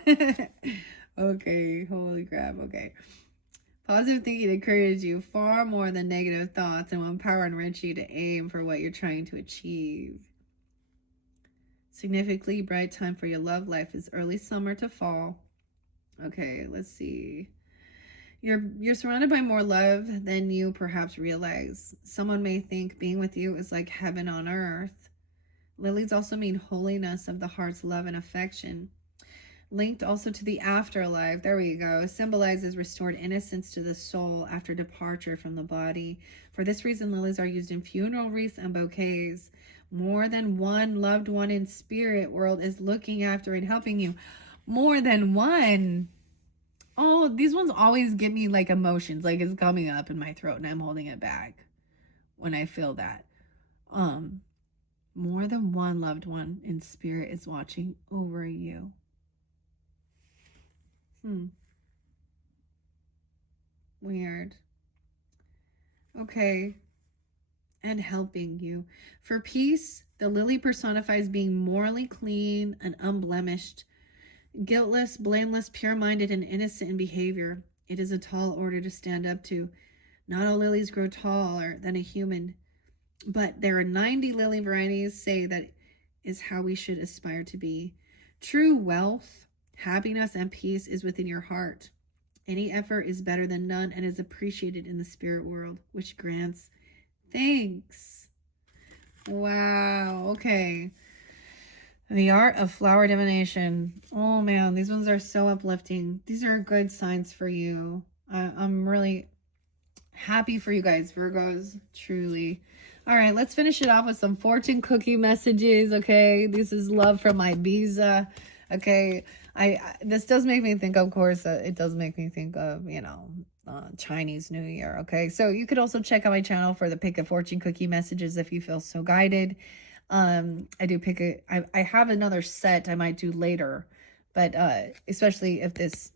Okay, holy crap, okay. Positive thinking encourages you far more than negative thoughts and will empower and enrich you to aim for what you're trying to achieve. Significantly bright time for your love life is early summer to fall. Okay, let's see. You're surrounded by more love than you perhaps realize. Someone may think being with you is like heaven on earth. Lilies also mean holiness of the heart's love and affection. Linked also to the afterlife, there we go, symbolizes restored innocence to the soul after departure from the body. For this reason, lilies are used in funeral wreaths and bouquets. More than one loved one in spirit world is looking after and helping you. More than one. Oh, these ones always give me like emotions, like it's coming up in my throat and I'm holding it back when I feel that. More than one loved one in spirit is watching over you. Weird. Okay. And helping you. For peace, the lily personifies being morally clean and unblemished, guiltless, blameless, pure-minded, and innocent in behavior. It is a tall order to stand up to. Not all lilies grow taller than a human, but there are 90 lily varieties say that is how we should aspire to be. True wealth, happiness, and peace is within your heart. Any effort is better than none and is appreciated in the spirit world, which grants thanks. Wow. Okay. The art of flower divination. Oh man, these ones are so uplifting. These are good signs for you. I'm really happy for you guys, Virgos, truly. All right, let's finish it off with some fortune cookie messages, okay? This is love from Ibiza, okay? This does make me think, of course, it does make me think of, Chinese New Year, okay? So you could also check out my channel for the pick a fortune cookie messages if you feel so guided. I do pick I have another set I might do later, but especially if this,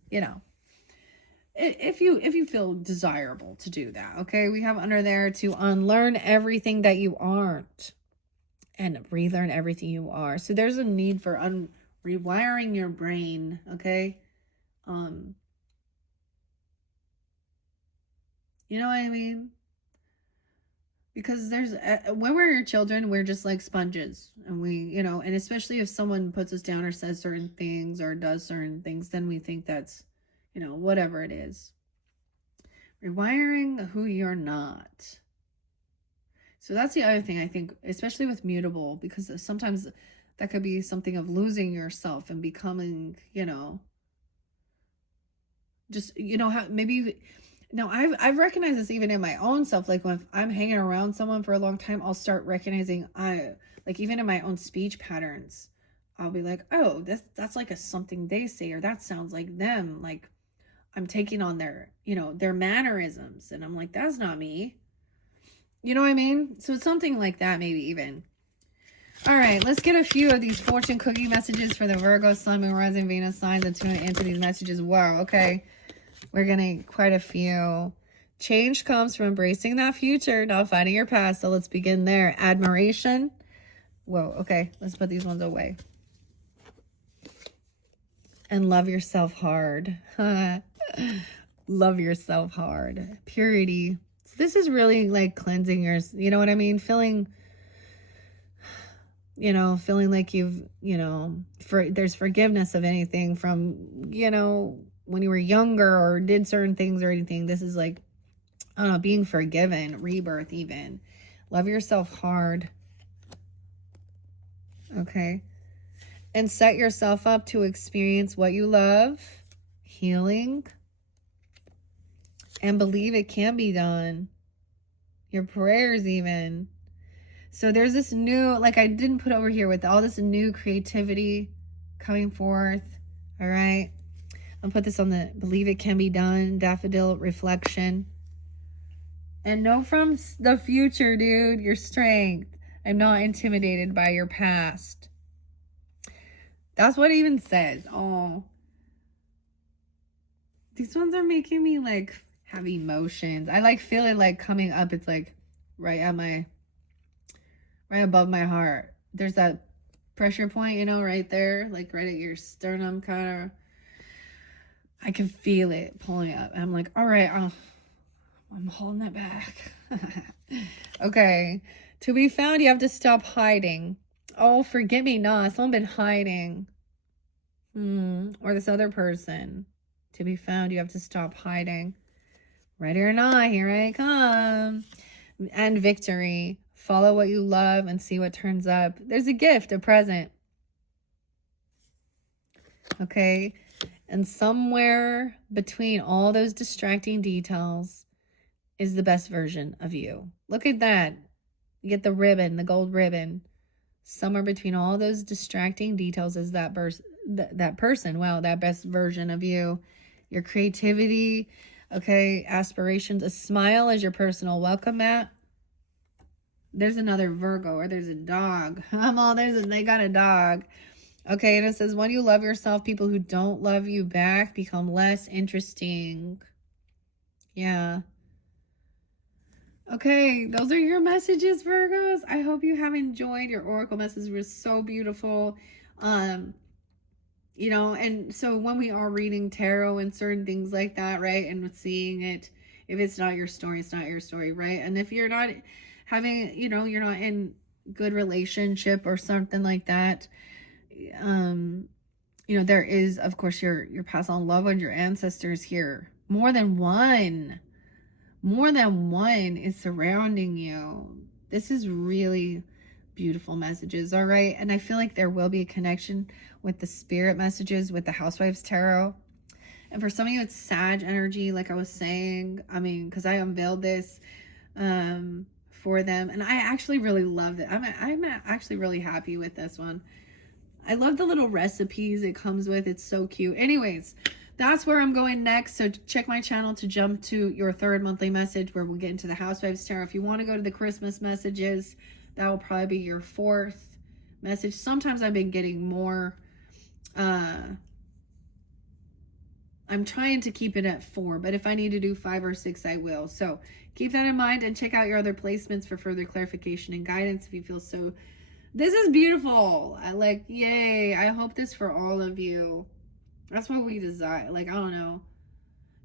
if you feel desirable to do that, okay? We have under there to unlearn everything that you aren't and relearn everything you are. So there's a need for rewiring your brain, okay? You know what I mean? Because there's when we're children, we're just like sponges, and we, and especially if someone puts us down or says certain things or does certain things, then we think that's, whatever it is. Rewiring who you're not. So that's the other thing I think, especially with mutable, because sometimes that could be something of losing yourself and becoming, just, how maybe. Now, I've recognized this even in my own self. Like when I'm hanging around someone for a long time, I'll start recognizing like even in my own speech patterns, I'll be like, oh, that's like something they say, or that sounds like them. Like I'm taking on their, their mannerisms, and I'm like, that's not me. You know what I mean? So it's something like that, maybe even. All right, let's get a few of these fortune cookie messages for the Virgo, Sun, Moon, Rising, Venus signs and tune into these messages. Wow. Okay. We're getting quite a few. Change comes from embracing that future, not fighting your past. So let's begin there. Admiration. Whoa, okay. Let's put these ones away. And love yourself hard. Love yourself hard. Purity. So this is really like cleansing your, you know what I mean? Feeling like you've, there's forgiveness of anything from, when you were younger or did certain things or anything. This is like, I don't know, being forgiven, rebirth even. Love yourself hard. Okay. And set yourself up to experience what you love, healing, and believe it can be done. Your prayers even. So there's this new, like I didn't put over here, with all this new creativity coming forth. All right. I'll put this on the believe it can be done, daffodil reflection. And know from the future, dude, your strength. I'm not intimidated by your past. That's what it even says. Oh. These ones are making me like have emotions. I like feel it like coming up. It's like right above my heart. There's that pressure point, you know, right there, like right at your sternum, kind of. I can feel it pulling up. And I'm like, all right, I'm holding it back. Okay. To be found, you have to stop hiding. Oh, forget me not. Someone been hiding. Or this other person. To be found, you have to stop hiding. Ready or not, here I come. And victory. Follow what you love and see what turns up. There's a gift, a present. Okay. And somewhere between all those distracting details is the best version of you. Look at that. You get the ribbon, the gold ribbon. Somewhere between all those distracting details is that person. Wow, that best version of you. Your creativity, okay, aspirations. A smile is your personal welcome mat. There's another Virgo, or there's a dog. They got a dog. Okay, and it says, when you love yourself, people who don't love you back become less interesting. Yeah. Okay, those are your messages, Virgos. I hope you have enjoyed. Your oracle message was so beautiful. You know, and so when we are reading tarot and certain things like that, right, and seeing it, if it's not your story, it's not your story, right? And if you're not having, you know, you're not in good relationship or something like that, you know, there is, of course, your past on loved one, your ancestors here. More than one is surrounding you. This is really beautiful messages, all right? And I feel like there will be a connection with the spirit messages with the Housewives Tarot. And for some of you, it's Sag energy, like I was saying. I mean, because I unveiled this for them, and I actually really loved it. I'm actually really happy with this one. I love the little recipes it comes with. It's so cute. Anyways, that's where I'm going next. So check my channel to jump to your third monthly message, where we'll get into the Housewives Tarot. If you want to go to the Christmas messages, that will probably be your fourth message. Sometimes I've been getting more. I'm trying to keep it at 4, but if I need to do 5 or 6, I will. So keep that in mind, and check out your other placements for further clarification and guidance if you feel so. This is beautiful. Yay. I hope this for all of you. That's what we desire. Like, I don't know.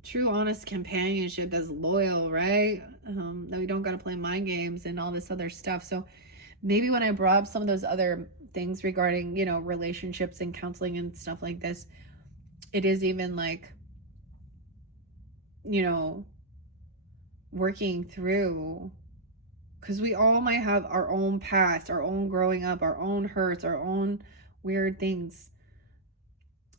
True, honest companionship that's loyal, right? That we don't got to play mind games and all this other stuff. So maybe when I brought up some of those other things regarding, you know, relationships and counseling and stuff like this, it is even like, you know, working through, because we all might have our own past, our own growing up, our own hurts, our own weird things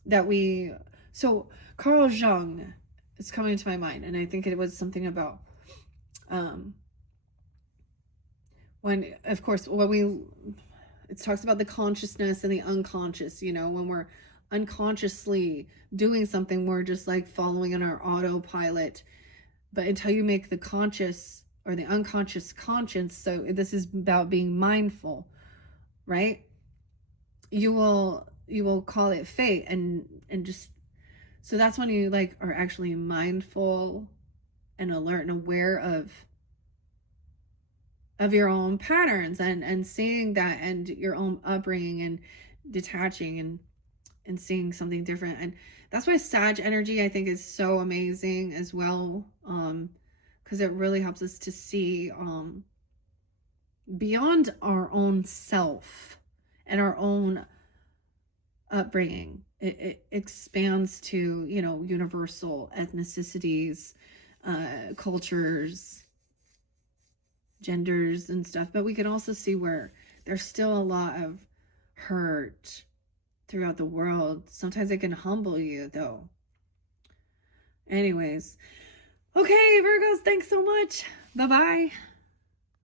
that we. So Carl Jung is coming to my mind, and I think it was something about when, of course, it talks about the consciousness and the unconscious. You know, when we're unconsciously doing something, we're just like following in our autopilot. But until you make the conscious or the unconscious conscious, so this is about being mindful, right? You will call it fate, and just, so that's when you like are actually mindful and alert and aware of your own patterns, and seeing that, and your own upbringing, and detaching and seeing something different. And that's why Sag energy, I think, is so amazing as well, because it really helps us to see beyond our own self and our own upbringing. It expands to, you know, universal ethnicities, cultures, genders and stuff. But we can also see where there's still a lot of hurt throughout the world. Sometimes it can humble you, though. Anyways, Okay, Virgos, thanks so much. Bye-bye.